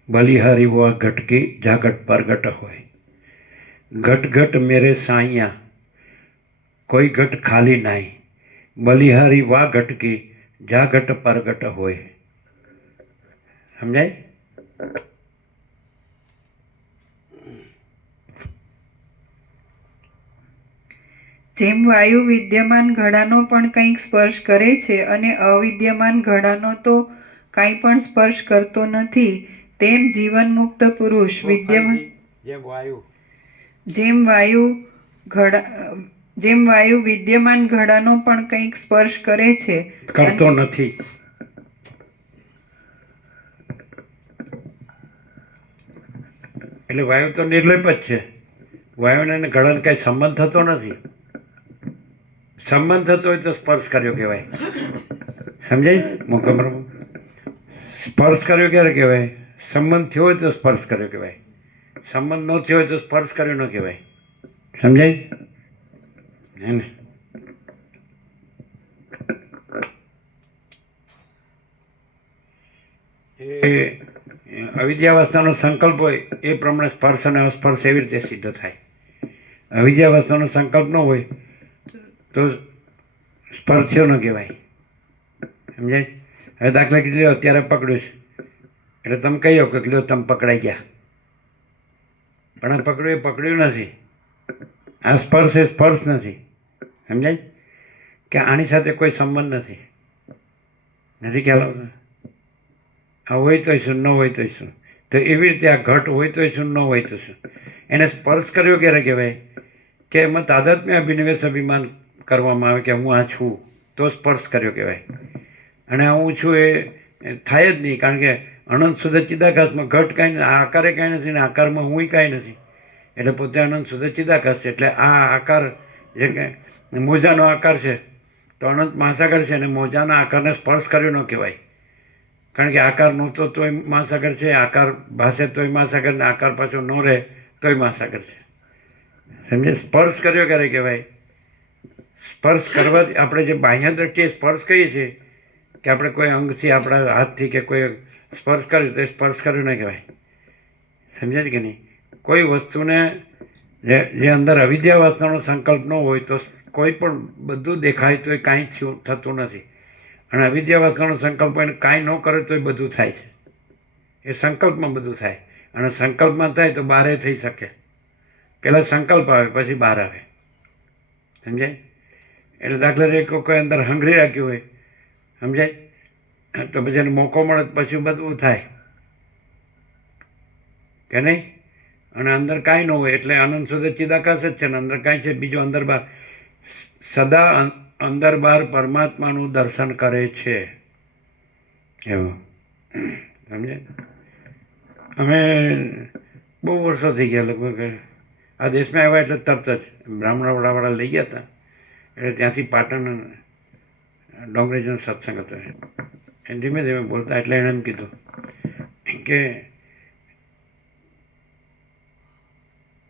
બલિહારી વો ઘટ કી જા ઘટ પરગટ હોય. ઘટ ઘટ મેરે સાઈયા કોઈ ઘટ ખાલી નહીં, બલિહારી વા ઘટ કી જા ઘટ પરગટ હોય. સમજાય? જેમ વાયુ વિદ્યમાન ઘડાનો પણ કંઈક સ્પર્શ કરે છે અને અવિદ્યમાન ઘડાનો તો કાંઈ પણ સ્પર્શ કરતો નથી તેમ જીવન મુક્ત પુરુષ વિદ્યમાન જેમ વાયુ વિદ્યમાન ઘડાનો પણ કંઈક સ્પર્શ કરે છે કરતો નથી. એટલે વાયુ તો નિર્લેપ જ છે, વાયુને અને ઘડાને કાંઈ સંબંધ થતો નથી. સંબંધ થતો હોય તો સ્પર્શ કર્યો કહેવાય. સમજાય મોકો પ્રભુ? સ્પર્શ કર્યો ક્યારે કહેવાય? સંબંધ થયો હોય તો સ્પર્શ કર્યો કહેવાય. સંબંધ ન થયો હોય તો સ્પર્શ કર્યો ન કહેવાય. સમજાય હે ને? એ અવિદ્યાવસ્થાનો સંકલ્પ હોય એ પ્રમાણે સ્પર્શ અને અસ્પર્શ એવી રીતે સિદ્ધ થાય. અવિદ્યાવસ્થાનો સંકલ્પ ન હોય તો સ્પર્શ્યો ન કહેવાય. સમજાય? હવે દાખલા કે લ્યો અત્યારે પકડ્યું છે એટલે તમે કહી શકો કે લ્યો તમે પકડાઈ ગયા, પણ આ પકડ્યું એ પકડ્યું નથી. આ સ્પર્શ એ સ્પર્શ નથી. સમજાય કે આની સાથે કોઈ સંબંધ નથી. ખ્યાલ આવતો? આ હોય તો શું, ન હોય તો શું? તો એવી રીતે આ ઘટ હોય તો શું, ન હોય તો શું? એને સ્પર્શ કર્યો ક્યારે કહેવાય? કે એમાં તાદાત્મ્ય અભિનિવેશ અભિમાન કરવામાં આવે કે હું આ છું, તો સ્પર્શ કર્યો કહેવાય. અને આ હું છું એ થાય જ નહીં, કારણ કે અનંત શુદ્ધ ચિદાકાશમાં ઘટ કાંઈ નથી, આકારે કાંઈ નથી ને આકારમાં હું કાંઈ નથી. એટલે પોતે અનંત શુદ્ધ ચિદાકાશ છે. એટલે આ આકાર જે કે મોજાનો આકાર છે તો અનંત મહાસાગર છે, અને મોજાના આકારને સ્પર્શ કર્યો ન કહેવાય. કારણ કે આકાર નહોતો તોય મહાસાગર છે, આકાર ભાષે તોય મહાસાગર, ને આકાર પાછો ન રહે તોય મહાસાગર છે. સમજે? સ્પર્શ કર્યો ક્યારે કહેવાય? સ્પર્શ કરવાથી આપણે જે બાહ્ય દ્રષ્ટિએ સ્પર્શ કહીએ છીએ કે આપણે કોઈ અંગથી, આપણા હાથથી કે કોઈ સ્પર્શ કર્યો તો સ્પર્શ કર્યો ન કહેવાય. સમજાય કે નહીં? કોઈ વસ્તુને જે અંદર અવિદ્યાવસ્થાનો સંકલ્પ ન હોય તો કોઈ પણ બધું દેખાય તો એ કાંઈ થતું નથી. અને અવિદ્યાવસ્થાનો સંકલ્પ હોય કાંઈ ન કરે તો એ બધું થાય છે. એ સંકલ્પમાં બધું થાય, અને સંકલ્પમાં થાય તો બહારે થઈ શકે. પહેલાં સંકલ્પ આવે પછી બહાર આવે. સમજાય? એટલે દાખલા તરીકે કોઈ અંદર હંગરી રાખ્યું હોય, સમજાય, તો પછી એને મોકો મળે પછી બધું થાય કે નહીં? અને અંદર કાંઈ ન હોય એટલે અનંત શુદ્ધ ચિદાકાશ જ છે ને, અંદર કાંઈ છે બીજું અંદર બહાર. સદા અંદર બહાર પરમાત્માનું દર્શન કરે છે. એવું સમજે? અમે બહુ વર્ષો થઈ ગયા, લગભગ આ દેશમાં આવ્યા એટલે તરત જ બ્રાહ્મણવાળાવાળા લઈ ગયા હતા. એટલે ત્યાંથી પાટણ ડોંગરેજનો સત્સંગ હતો. એ ધીમે ધીમે બોલતા એટલે એણે એમ કીધું કે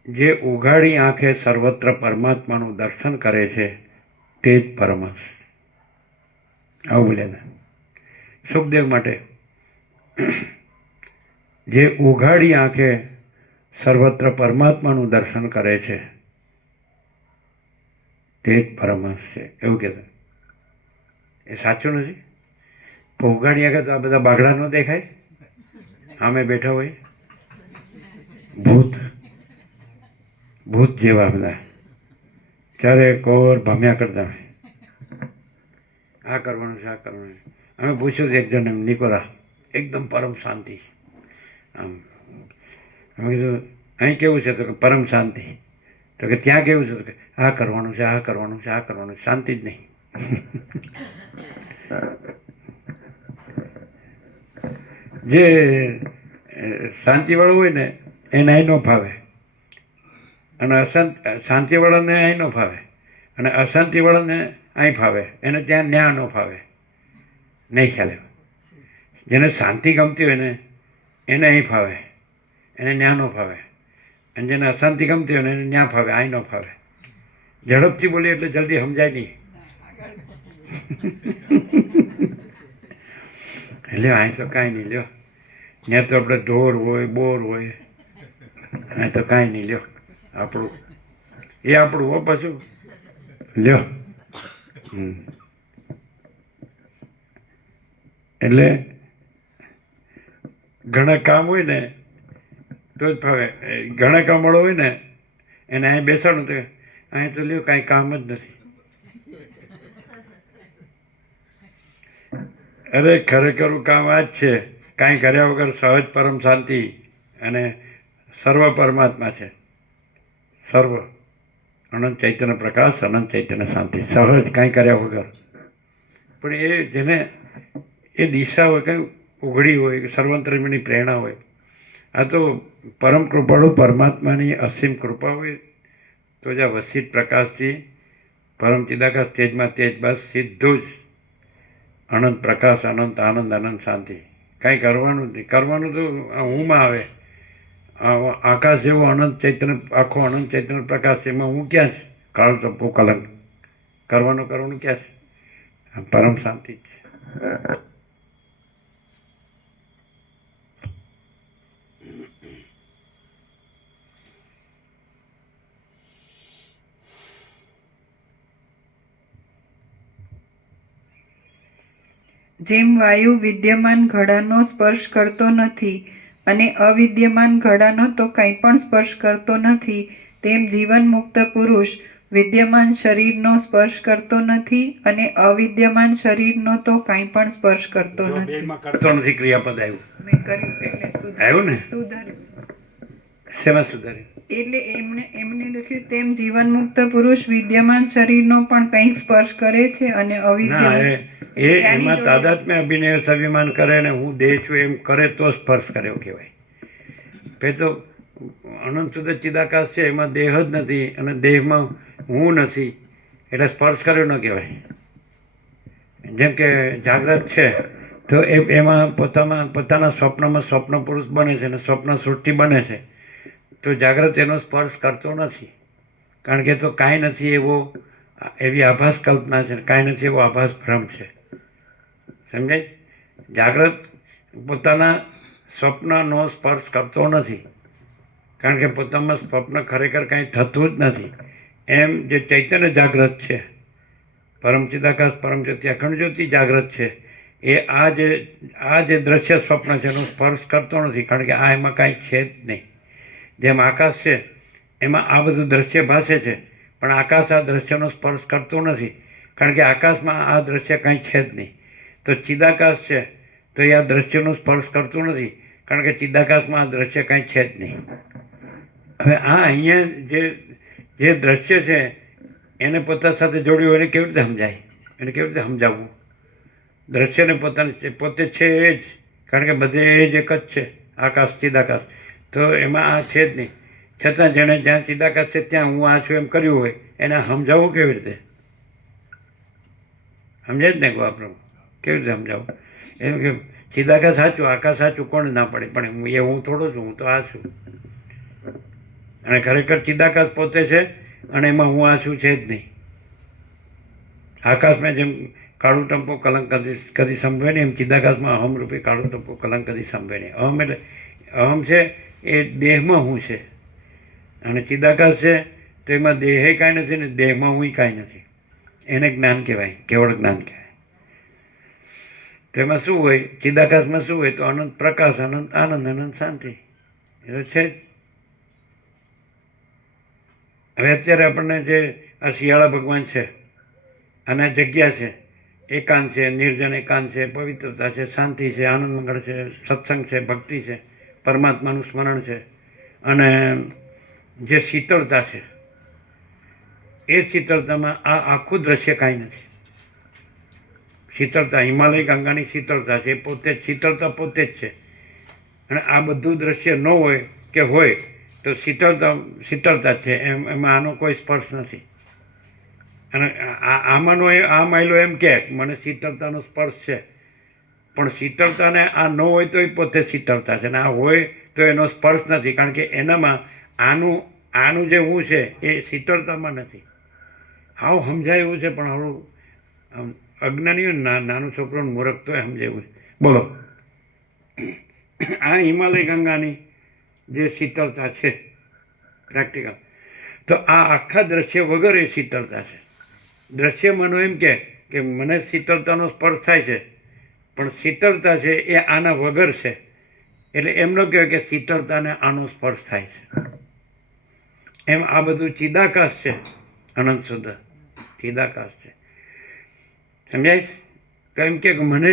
જે ઉઘાડી આંખે સર્વત્ર પરમાત્માનું દર્શન કરે છે તે જ પરમહંસ. આવું બોલ્યા હતા સુખદેવ માટે. જે ઉઘાડી આંખે સર્વત્ર પરમાત્માનું દર્શન કરે છે તે જ પરમહંસ છે, એવું કહેતા. એ સાચું નથી? તો ઉઘાડી આંખે તો આ બધા બાગડા ન દેખાય? આમે બેઠા હોય ભૂત જેવા બધા ચારે કોર ભમ્યા કરતા હોય, આ કરવાનું છે, આ કરવાનું છે. અમે પૂછ્યું એક જણ એમ નિકોરા, એકદમ પરમ શાંતિ. આમ અમે કીધું અહીં કેવું છે? તો કે પરમ શાંતિ. તો કે ત્યાં કેવું છે? તો કે આ કરવાનું છે, આ કરવાનું છે, આ કરવાનું છે, શાંતિ જ નહીં. જે શાંતિવાળું હોય ને એને અહીં ન ફાવે, અને શાંતિવાળાને અહીં ન ફાવે, અને અશાંતિવાળાને અહીં ફાવે. એને ત્યાં ન્યા ન ફાવે. નહીં ખ્યાલ આવ્યો? જેને શાંતિ ગમતી હોય ને એને અહીં ફાવે, એને ન્યા ન ફાવે. અને જેને અશાંતિ ગમતી હોય ને એને ન્યા ફાવે, અહીં ન ફાવે. ઝડપથી બોલીએ એટલે જલ્દી સમજાય નહીં. એટલે અહીં તો કાંઈ નહીં લ્યો. ત્યાં તો આપણે ઢોર હોય, બોર હોય, અહીં તો કાંઈ નહીં લ્યો. આપણું એ આપણું હો પાછું લ્યો. એટલે ઘણા કામ હોય ને તો જ ફાવે. ઘણા કામવાળો હોય ને એને અહીં બેસાડું તો અહીં તો લ્યો કાંઈ કામ જ નથી. અરે ખરેખરું કામ આ જ છે. કાંઈ કર્યા વગર સહજ પરમ શાંતિ અને સર્વ પરમાત્મા છે. સર્વ અનંત ચૈતન્ય પ્રકાશ, અનંત ચૈતન્ય શાંતિ, સહજ કાંઈ કર્યા વગર. પણ એ જેને એ દિશા હોય, કંઈ ઉઘડી હોય, સર્વંતરમીની પ્રેરણા હોય. આ તો પરમ કૃપાળુ પરમાત્માની અસીમ કૃપા હોય તો જ આ વસિત પ્રકાશથી પરમ ચિદાકાશ તેજમાં તેજ બસ સીધું જ અનંત પ્રકાશ, અનંત આનંદ, અનંત શાંતિ. કાંઈ કરવાનું નથી. કરવાનું તો હુંમાં આવે. આકાશ જેવો અનંત ચૈતન્ય, આખો અનંત ચૈતન્ય પ્રકાશ છે, એમાં હું ક્યાં છે? કાળ ટપ્પુ કલંક. કરવાનું ક્યાં છે? પરમ શાંતિ જ છે. જેમ વાયુ વિદ્યમાન ઘડાનો સ્પર્શ કરતો નથી અને અવિદ્યમાન ઘડાનો તો કંઈ પણ સ્પર્શ કરતો નથી, તેમ જીવન મુક્ત પુરુષ વિદ્યમાન શરીરનો સ્પર્શ કરતો નથી અને અવિદ્યમાન શરીરનો તો કંઈ પણ સ્પર્શ કરતો નથી. બેમાં કરતો નથી ક્રિયાપદ આવ્યું. મેં કર્યું એટલે આવ્યું ને? સુધાર્યું. શેમાં સુધાર્યું? એટલે એમને લખ્યું તેમ જીવન મુક્ત પુરુષ વિદ્યમાન શરીરનો પણ કંઈક સ્પર્શ કરે છે અને ના, અવિદ્યમાન એમાં તાદાત્મ્ય અભિનય સ્વાભિમાન કરે ને હું દેહ છું એમ કરે તો સ્પર્શ કર્યો કહેવાય. તો અનંત શુદ્ધ ચિદાકાશ છે, એમાં દેહ જ નથી અને દેહમાં હું નથી, એટલે સ્પર્શ કર્યો ન કહેવાય. જેમ કે જાગ્રત છે તો એમાં પોતાના સ્વપ્નમાં સ્વપ્ન પુરુષ બને છે અને સ્વપ્ન સૃષ્ટિ બને છે, તો જાગ્રત એનો સ્પર્શ કરતો નથી, કારણ કે તો કાંઈ નથી એવી આભાસ કલ્પના છે, કાંઈ નથી એવો આભાસ ભ્રમ છે. સમજાય? જાગ્રત પોતાના સ્વપ્નનો સ્પર્શ કરતો નથી, કારણ કે પોતામાં સ્વપ્ન ખરેખર કાંઈ થતું જ નથી. એમ જે ચૈતન્ય જાગ્રત છે, પરમ ચિદાકાશ પરમ જ્યોતિ અખંડ જ્યોતિ જાગ્રત છે, એ આ જે દ્રશ્ય સ્વપ્ન છે એનો સ્પર્શ કરતો નથી, કારણ કે એમાં કાંઈ છે જ નહીં. જેમ આકાશ છે એમાં આ બધું દ્રશ્ય ભાસે છે, પણ આકાશ આ દ્રશ્યનો સ્પર્શ કરતો નથી, કારણ કે આકાશમાં આ દ્રશ્ય કંઈ છે જ નહીં. તો ચિદાકાશ છે તો એ આ દ્રશ્યનો સ્પર્શ કરતું નથી, કારણ કે ચિદાકાશમાં આ દ્રશ્ય કાંઈ છે જ નહીં. હવે અહીંયા જે દ્રશ્ય છે એને પોતા સાથે જોડ્યું, એને કેવી રીતે સમજાય? એને કેવી રીતે સમજાવવું? દ્રશ્યને પોતે છે એ જ, કારણ કે બધે એ જ એક જ છે, આકાશ ચિદાકાશ. તો એમાં આ છે જ નહીં, છતાં જેણે જ્યાં ચિદાકાશ છે ત્યાં હું આ છું એમ કર્યું હોય, એને સમજાવવું કેવી રીતે? સમજાય જ ને આપણું? કેવી રીતે સમજાવું? એમ કે ચિદાકાશ સાચું, આકાશ સાચું, કોણ ના પડે? પણ હું થોડો છું, હું તો આ છું. અને ખરેખર ચિદાકાશ પોતે છે અને એમાં હું આ છું છે જ નહીં. આકાશમાં જેમ કાળું ટંપો કલંક કદી સંભવે નહીં, એમ ચિદાકાશમાં અહમ રૂપી કાળું ટંપો કલંક કદી સંભવે નહીં. અહમ એટલે અહમ છે એ દેહમાં હું છે, અને ચિદાકાશ છે તો એમાં દેહે કાંઈ નથી ને દેહમાં હું કાંઈ નથી. એને જ્ઞાન કહેવાય, કેવળ જ્ઞાન કહેવાય. તો એમાં શું હોય? ચિદાકાશમાં શું હોય? તો અનંત પ્રકાશ, અનંત આનંદ, અનંત શાંતિ. એ તો છે જ. હવે અત્યારે આપણને જે આ શિયાળા ભગવાન છે અને આ જગ્યા છે, એકાંત છે, નિર્જન એકાંત છે, પવિત્રતા છે, શાંતિ છે, આનંદ મંગળ છે, સત્સંગ છે, ભક્તિ છે, પરમાત્માનું સ્મરણ છે, અને જે શીતળતા છે, એ શીતળતામાં આ આખું દ્રશ્ય કાંઈ નથી. શીતળતા હિમાલય ગંગાની શીતળતા છે, એ પોતે જ શીતળતા પોતે જ છે. અને આ બધું દ્રશ્ય ન હોય કે હોય તો શીતળતા છે, એમાં આનો કોઈ સ્પર્શ નથી. અને આમાંનો આ માયલો એમ કે મને શીતળતાનો સ્પર્શ છે, પણ શીતળતાને આ ન હોય તો એ પોતે શીતળતા છે, અને આ હોય તો એનો સ્પર્શ નથી, કારણ કે એનામાં આનું જે હું છે એ શીતળતામાં નથી. આવું સમજાય એવું છે, પણ આવું અજ્ઞાનીઓ નાનું છોકરોનું મૂર્ખ તો સમજાયું છે. બોલો, આ હિમાલય ગંગાની જે શીતળતા છે પ્રેક્ટિકલ, તો આ આખા દ્રશ્ય વગર એ શીતળતા છે. દ્રશ્ય મનો એમ કે મને શીતળતાનો સ્પર્શ થાય છે, પણ શીતળતા છે એ આના વગર છે. એટલે એમ ન કહેવાય કે શીતળતાને આનો સ્પર્શ થાય છે. એમ આ બધું ચિદાકાશ છે, અનંત શુદ્ધ ચિદાકાશ છે. સમજાય? તો એમ કે મને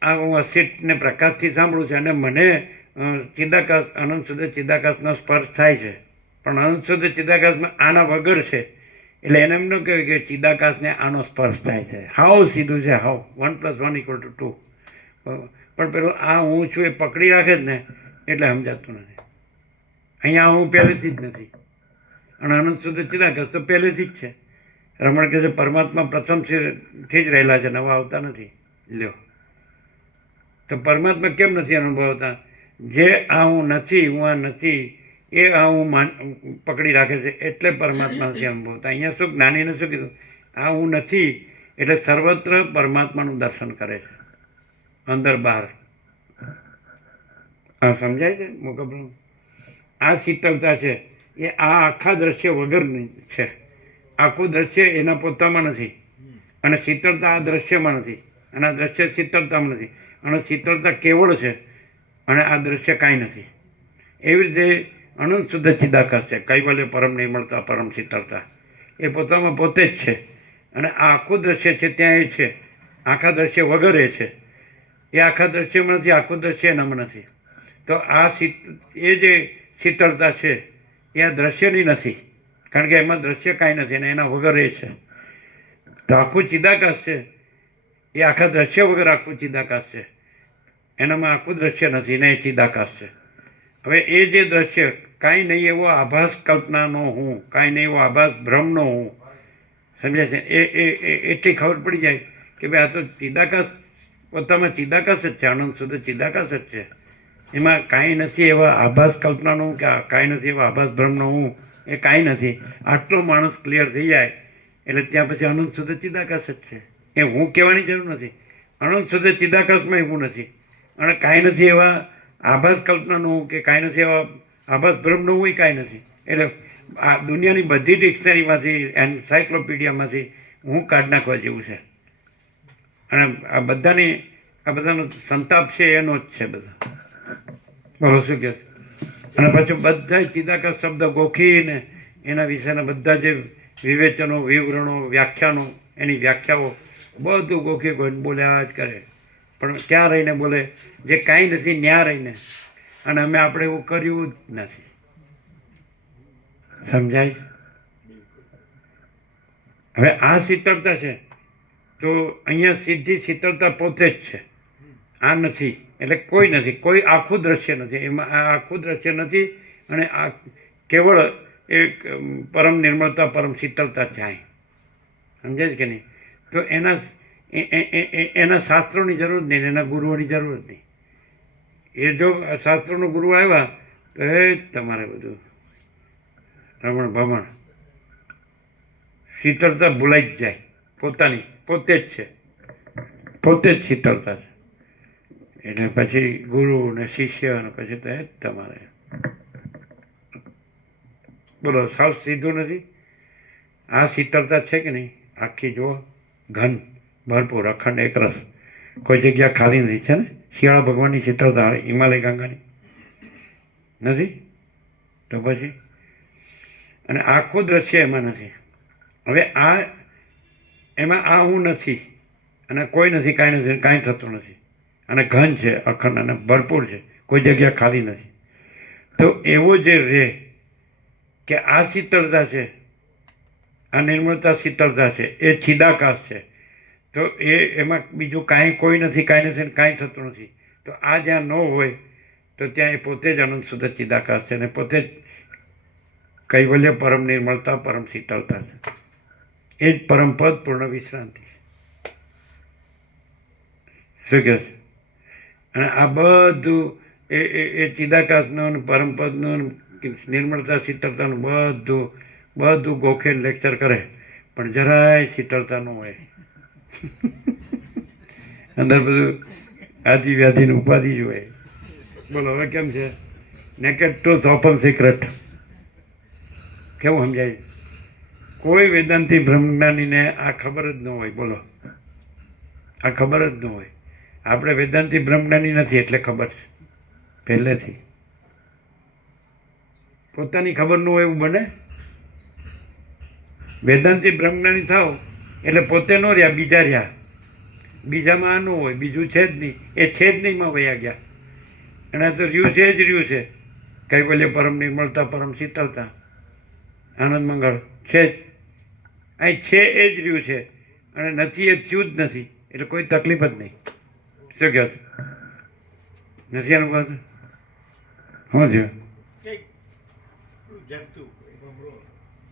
આ હું અસીટને પ્રકાશથી સાંભળું છું અને મને ચિદાકાશ અનંત શુદ્ધ ચિદાકાશનો સ્પર્શ થાય છે, પણ અનંત શુદ્ધ ચિદાકાશમાં આના વગર છે. એટલે એને એમ ન કહેવાય કે ચિદાકાશને આનો સ્પર્શ થાય છે. હાવ સીધું છે, હાવ 1 + 1 = 2. પણ પેલું આ હું છું એ પકડી રાખે જ ને એટલે સમજાતું નથી. અહીંયા હું પહેલેથી જ નથી, અને અનંત શુદ્ધ ચિદાકાશ તો પહેલેથી જ છે. રમણ કહે છે પરમાત્મા પ્રથમથી જ રહેલા છે, નવા આવતા નથી. લ્યો, તો પરમાત્મા કેમ નથી અનુભવતા? જે આ હું નથી, હું આ નથી, એ આ હું પકડી રાખે છે એટલે પરમાત્મા નથી અનુભવતા. અહીંયા શું જ્ઞાનીને શું કીધું? આ હું નથી એટલે સર્વત્ર પરમાત્માનું દર્શન કરે છે, અંદર બહાર. હા, સમજાય છે મુકબલ? આ શીતળતા છે એ આ આખા દ્રશ્ય વગરની છે. આખું દ્રશ્ય એના પોતામાં નથી, અને શીતળતા આ દ્રશ્યમાં નથી, અને આ દ્રશ્ય શીતળતામાં નથી, અને શીતળતા કેવળ છે, અને આ દ્રશ્ય કાંઈ નથી. એવી રીતે અનંત શુદ્ધ ચિદાકાશ છે, કૈવલ્ય પરમ નિર્મળતા પરમ શીતળતા એ પોતામાં પોતે જ છે. અને આ આખું દ્રશ્ય છે ત્યાં એ છે, આખા દ્રશ્ય વગર એ છે. એ આખા દ્રશ્યમાં નથી, આખું દ્રશ્ય એનામાં નથી. તો આ એ જે શીતળતા છે એ આ દ્રશ્યની નથી, કારણ કે એમાં દ્રશ્ય કાંઈ નથી અને એના વગર એ છે. તો આખું ચિદાકાશ છે એ આખા દ્રશ્ય વગર આખું ચિદાકાશ છે, એનામાં આખું દ્રશ્ય નથી ને એ ચિદાકાશ છે. હવે એ જે દ્રશ્ય કાંઈ નહીં એવો આભાસ કલ્પનાનો હું, કાંઈ નહીં એવો આભાસ ભ્રમનો હું, સમજ્યા છે? એટલી ખબર પડી જાય કે ભાઈ આ તો ચિદાકાશ પોતામાં ચિદાકાશ જ છે, આનંદ શુદ્ધ ચિદાકાશ જ છે. એમાં કાંઈ નથી એવા આભાસ કલ્પનાનું કે કાંઈ નથી એવા આભાસ ભ્રમનો હું, એ કાંઈ નથી. આટલો માણસ ક્લિયર થઈ જાય એટલે ત્યાં પછી અનંત શુદ્ધ ચિદાકાશ જ છે. એ હું કહેવાની જરૂર નથી. અનંત શુદ્ધ ચિદાકાશમાં એવું નથી, અને કાંઈ નથી એવા આભાસ કલ્પનાનું કે કાંઈ નથી એવા આભાસ ભ્રમનું હું કાંઈ નથી. એટલે આ દુનિયાની બધી ડિક્શનરીમાંથી, એન્સાઇક્લોપીડિયામાંથી હું કાઢી નાખવા જેવું છે. અને આ બધાનો સંતાપ છે એનો જ છે બધા. બોલો શું કહે? અને પછી બધા ચિદાકાશ શબ્દ ગોખીને એના વિશેના બધા જે વિવેચનો, વિવરણો, વ્યાખ્યાનો, એની વ્યાખ્યાઓ બધું ગોખી ગોઈને બોલ્યા જ કરે. પણ ક્યાં રહીને બોલે? જે કાંઈ નથી ન્યા રહીને. અને અમે આપણે એવું કર્યું જ નથી. સમજાય? હવે આ શીતળતા છે તો અહીંયા સીધી શીતળતા પોતે જ છે. આ નથી એટલે કોઈ નથી, કોઈ આખું દ્રશ્ય નથી. એમાં આ આખું દ્રશ્ય નથી, અને આ કેવળ એક પરમ નિર્મળતા પરમ શીતળતા જાય. સમજાય છે કે નહીં? તો એના શાસ્ત્રોની જરૂર જ નહીં, એના ગુરુઓની જરૂર જ નહીં. એ જો શાસ્ત્રોનો ગુરુ આવ્યા તો એ જ તમારે બધું રમણ ભમણ, શીતળતા ભૂલાઈ જ જાય. પોતાની પોતે જ છે, પોતે જ શીતળતા છે. એટલે પછી ગુરુ ને શિષ્ય ને પછી તો એ જ તમારે. બોલો, સાવ સીધું નથી? આ શીતળતા છે કે નહીં? આખી જુઓ, ઘન, ભરપૂર, અખંડ, એકરસ, કોઈ જગ્યા ખાલી નથી. છે ને શિયાળા ભગવાનની શીતળતા હિમાલય ગંગાની નથી? તો પછી અને આખું દ્રશ્ય એમાં નથી. હવે આ એમાં આ હું નથી, અને કોઈ નથી, કાંઈ નથી, કાંઈ થતું નથી, અને ઘન છે, અખંડ અને ભરપૂર છે, કોઈ જગ્યા ખાલી નથી. તો એવો જે રહે કે આ શીતળતા છે, આ નિર્મળતા શીતળતા છે, એ ચિદાકાશ છે. તો એમાં બીજું કાંઈ કોઈ નથી, કાંઈ નથી, કાંઈ થતું નથી. તો આ જ્યાં ન હોય તો ત્યાં એ પોતે જ અનંત શુદ્ધ ચિદાકાશ છે, અને પોતે જ કૈવલ્ય પરમ નિર્મળતા પરમ શીતળતા છે. એ જ પરમપદ પૂર્ણ વિશ્રાંતિ. શું કહે છે? અને આ બધું એ ચિદાકાશનું અને પરમપદનું નિર્મળતા શીતળતાનું બધું ગોખે લેક્ચર કરે, પણ જરાય શીતળતા ન હોય. અંદર બધું આદિ વ્યાધિની ઉપાધિ જ હોય. બોલો હવે કેમ છે? Naked truth open secret. કેવું સમજાય? કોઈ વેદાંતી બ્રહ્મજ્ઞાનીને આ ખબર જ ન હોય. બોલો, આ ખબર જ ન હોય. આપણે વેદાંતી બ્રહ્મજ્ઞાની નથી એટલે ખબર છે પહેલેથી. પોતાની ખબર ન હોય એવું બને? વેદાંતી બ્રહ્મજ્ઞાની થાવ એટલે પોતે ન રહ્યા, બીજા રહ્યા. બીજામાં આ ન હોય, બીજું છે જ નહીં, એ છે જ નહીંમાં વયા ગયા. અને તો રહ્યું છે જ રહ્યું છે. કૈવલ્ય પરમ નિર્મળતા પરમ શીતળતા આનંદ મંગળ છે જ. અહીં છે એ જ રહ્યું છે, અને નથી એ થયું જ નથી. એટલે કોઈ તકલીફ જ નહીં. શું કહે? નથી અનુભવ? શું થયું? જંતુ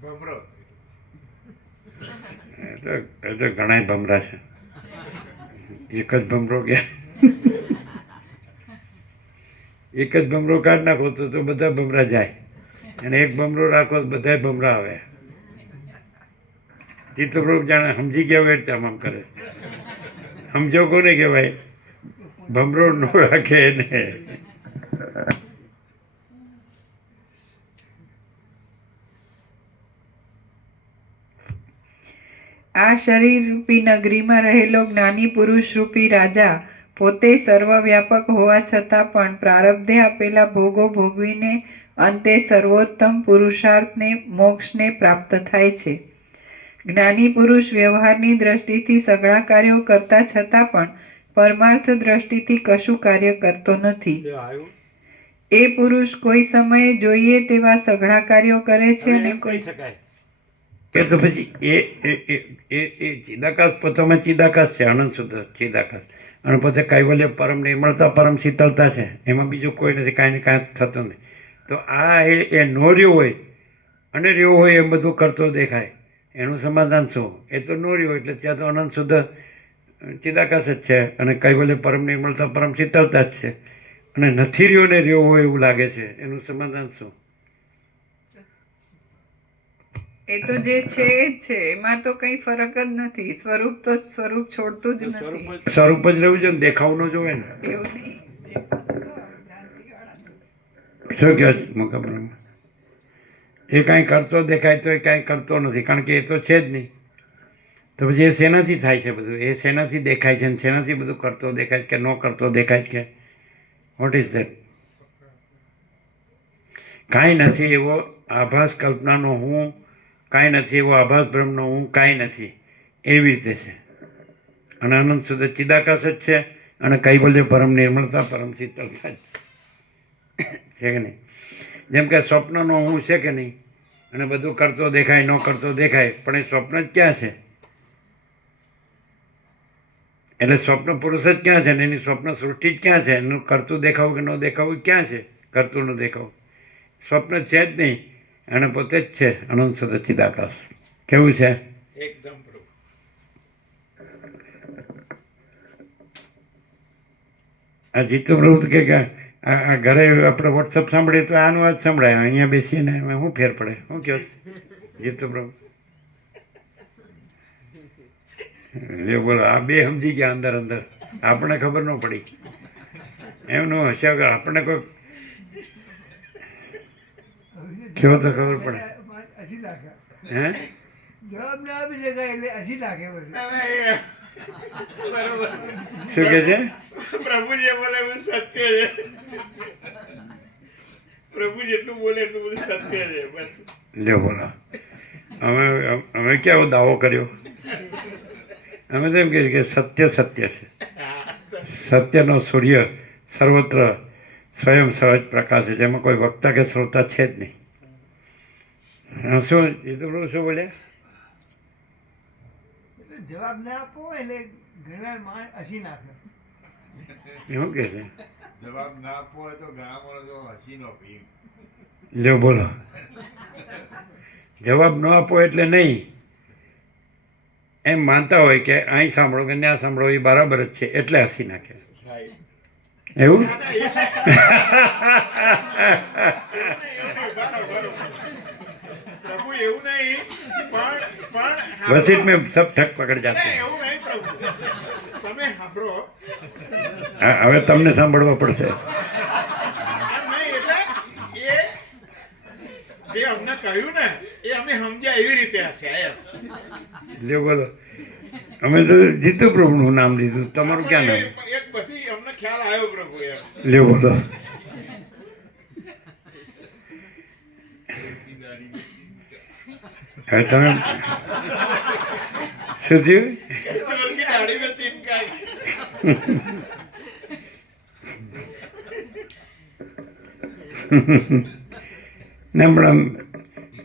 ભમરો એ તો ઘણા ભમરા છે. એક જ ભમરો ગયા એક જ ભમરો કાઢ નાખો તો બધા ભમરા જાય અને એક ભમરો રાખો તો બધા ભમરા આવે. ચિત્તપ્રભુ જાણે સમજી ગયા હોય તેમ આમ કરે. સમજો કોને કહેવાય? ભમરો ન રાખે એને. આ શરીરરૂપી નગરીમાં રહેલો જ્ઞાની પુરુષ રૂપી રાજા પોતે સર્વવ્યાપક હોવા છતાં પણ પ્રારબ્ધે આપેલા ભોગો ભોગવીને અંતે સર્વોત્તમ પુરુષાર્થને મોક્ષને પ્રાપ્ત થાય છે. જ્ઞાની પુરુષ વ્યવહારની દ્રષ્ટિથી સઘળા કાર્યો કરતા છતાં પણ પરમાર્થ દ્રષ્ટિથી કશું કાર્ય કરતો નથી. એ પુરુષ કોઈ સમયે જોઈએ તેવા સઘળા કાર્યો કરે છે અને કોઈ શકાય એ તો પછી એ ચિદાકાશ પોતામાં ચિદાકાશ છે, આનંદ શુદ્ધ ચિદાકાશ, અને પોતે કૈવલ્ય પરમ નિર્મળતા પરમ શીતળતા છે. એમાં બીજું કોઈ નથી, કાંઈ ને કાંઈ થતું નહીં. તો આ એ નો રહ્યો હોય અને રહ્યો હોય એમ બધું કરતો દેખાય, એનું સમાધાન શું? એ તો નો રહ્યો એટલે ત્યાં તો અનંત શુદ્ધ ચિદાકાશ જ છે અને કૈવલ્ય પરમ નિર્મળતા પરમ શીતળતા જ છે. અને નથી રહ્યો ને રહ્યો હોય એવું લાગે છે, એનું સમાધાન શું? એ તો જે છે એ જ છે, એમાં તો કંઈ ફરક જ નથી. સ્વરૂપ તો સ્વરૂપ છોડતું જ નથી. સ્વરૂપ જ રહેવું જોઈએ ને, દેખાવ ન જોવે ને. એવું નહીં. શું કહે મુકાબલામાં? એ કાંઈ કરતો દેખાય તો એ કાંઈ કરતો નથી, કારણ કે એ તો છે જ નહીં. તો પછી એ શેનાથી થાય છે બધું? એ શેનાથી દેખાય છે ને શેનાથી બધું કરતો દેખાય કે ન કરતો દેખાય કે વોટ ઇઝ ધેટ? કાંઈ નથી એવો આભાસ કલ્પનાનો હું, કાંઈ નથી એવો આભાસ બ્રહ્મનો હું, કાંઈ નથી. એવી રીતે છે. અને અનંત શુદ્ધ ચિદાકાશ જ છે અને કૈવલ્ય પરમ નિર્મળતા પરમ શીતળતા જ છે કે નહીં? જેમ કે સ્વપ્નનો હું છે કે નહીં, અને બધું કરતો દેખાય ન કરતો દેખાય, પણ એ સ્વપ્ન જ ક્યાં છે? એટલે સ્વપ્ન પુરુષ જ ક્યાં છે ને એની સ્વપ્ન સૃષ્ટિ જ ક્યાં છે? એનું કરતું દેખાવું કે ન દેખાવું ક્યાં છે? કરતું ન દેખાવું સ્વપ્ન છે જ નહીં, અને પોતે જ છે અનંત શુદ્ધ ચિદાકાશ. કેવું છે? એકદમ પ્રભુ. આ જીતુ પ્રભુ કે આ ઘરે આપણે વોટ્સઅપ સાંભળીએ તો આનું વાત સંભળાય, અહીંયા બેસીને એમાં શું ફેર પડે? શું કહો જીતુ પ્રભુ? એ બોલો, આ બે સમજી ગયા અંદર અંદર, આપણને ખબર ન પડી. એમનું હશે કે આપણને કોઈ કેવો તો ખબર પડે. હસી નાખે. હે જવાબ ના આપી શકાય એટલે હસી નાખે પછી. બરોબર. શું કહે છે? પ્રભુ જે બોલે એવું સત્ય છે. પ્રભુ જેટલું બોલે એટલું બધું સત્ય છે. બસ લ્યો બોલો. અમે કેવો દાવો કર્યો? અમે તો એમ કહીએ કે સત્ય સત્ય છે. સત્યનો સૂર્ય સર્વત્ર સ્વયં સહજ પ્રકાશ છે, જેમાં કોઈ વક્તા કે શ્રોતા છે જ નહીં. શું એ તો શું બોલ્યા? એટલે જવાબ ના આપો એટલે ઘણીવાર માણસ હસી નાખે. શું કહે છે? જવાબ ના આપવો હોય તો ઘણા માણસો હસી નો પી. લ્યો બોલો. જવાબ ન આપો એટલે નહીં, એમ માનતા હોય કે અહીં સાંભળો કે ત્યાં સાંભળો એ બરાબર જ છે એટલે હસી નાખે. એવું? પ્રભુ એવું નહીં, પણ વસીત મેં સબ ઠક પકડ જાતે. નહીં, એવું નહીં પ્રભુ. તમે સાંભળો. હવે તમને સાંભળવા પડશે. એમ નહીં, એટલે એ જે અમને કહ્યું ને એ અમે સમજ્યા એવી રીતે હશે એમ. લ્યો બોલો. અમે તો જીતુ પ્રભુનું નામ લીધું, તમારું ક્યાં નામ? એક બધી અમને ખ્યાલ આવ્યો પ્રભુ એમ. લ્યો બોલો. હવે તમે શું થયું? ચોર કી દાઢી મેં તિનકા. ના પણ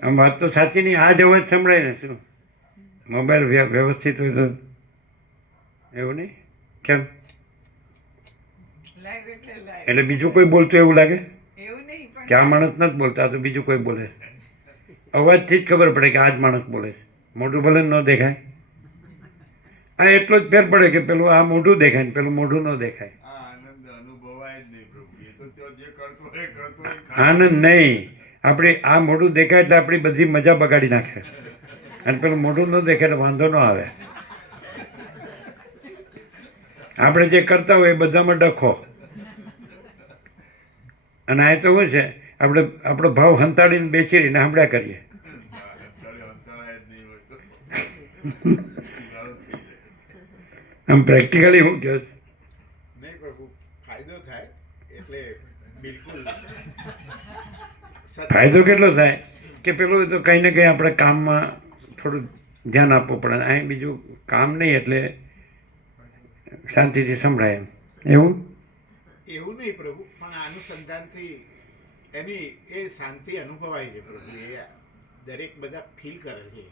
આમ વાત તો સાચી નહીં, આ જ અવાજ સંભળાય ને. શું મોબાઈલ વ્યવસ્થિત હોય તો એવું નહીં? કેમ? લાઈવ એટલે લાઈવ. એટલે બીજું કોઈ બોલતું એવું લાગે એવું નહીં પણ કે આ માણસ નથી બોલતા, આ તો બીજું કોઈ બોલે. અવાજથી જ ખબર પડે કે આ જ માણસ બોલે છે. મોઢું ભલે ન દેખાય, આ એટલો જ ફેર પડે કે પેલું આ મોઢું દેખાય ને પેલું મોઢું ન દેખાય. આ આનંદ અનુભવાય જ નહીં પ્રભુ. એ તો ત્યાં જે કરતો હોય ખાલી આનંદ નહીં, આપણે આ મોઢું દેખાય એટલે આપણી બધી મજા બગાડી નાખે, અને પેલું મોઢું ન દેખાય એટલે વાંધો ન આવે. આપણે જે કરતા હોય એ બધામાં ડખો, અને આ તો શું છે, આપણે આપણો ભાવ હંતાડીને બેસી રહીને સાંભળ્યા કરીએ. અંતરાય જ નહીં હોય તો ગાળો થઈ જાય. આમ પ્રેક્ટિકલી હું કહે નહીં પ્રભુ, ફાયદો થાય એટલે બિલકુલ સતત ફાયદો કેટલો થાય કે પેલું તો કંઈ ને કંઈ આપણે કામમાં થોડું ધ્યાન આપવું પડે. અહીં બીજું કામ નહીં એટલે શાંતિથી સંભળાય એમ. એવું એવું નહીં પ્રભુ, પણ અનુસંધાનથી એની એ શાંતિ અનુભવાય છે પ્રભુ. એ દરેક બધા ફીલ કરે છે.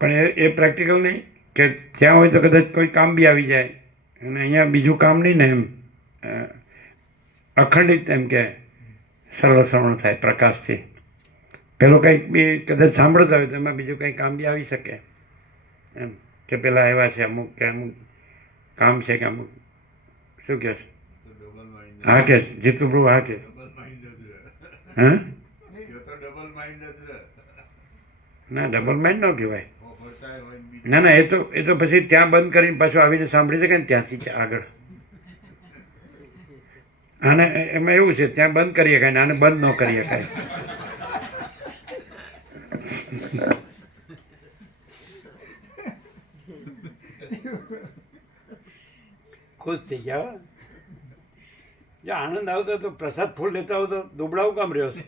પણ એ પ્રેક્ટિકલ નહીં કે ત્યાં હોય તો કદાચ કોઈ કામ બી આવી જાય, અને અહીંયા બીજું કામ નહીં ને એમ અખંડિત એમ કે સરળ શ્રવણ થાય પ્રકાશથી. પેલું કંઈક બી કદાચ સાંભળતા હોય તો એમાં બીજું કંઈ કામ બી આવી શકે એમ, કે પેલા આવ્યા છે અમુક, કે અમુક કામ છે, કે અમુક શું કહે છે, તો ડબલ માઇન્ડ હા કે જીતુ પ્રભુ હા કે ડબલ માઇન્ડ જ રહે. હા એ તો ડબલ માઇન્ડ જ રહે. ના ડબલ માઇન્ડ ન કહેવાય. હોતાય હોય ને બીજું ના ના, એ તો પછી ત્યાં બંધ કરીને પાછું આવીને સાંભળી શકે ને ત્યાંથી આગળ. આને એમાં એવું છે, ત્યાં બંધ કરી શકાય ને આને બંધ ન કરી શકાય. ખુશ થઈ ગયા. જો આનંદ આવતો તો પ્રસાદ ફૂલ લેતા હોય તો દુબળાવું કામ રહ્યો છે.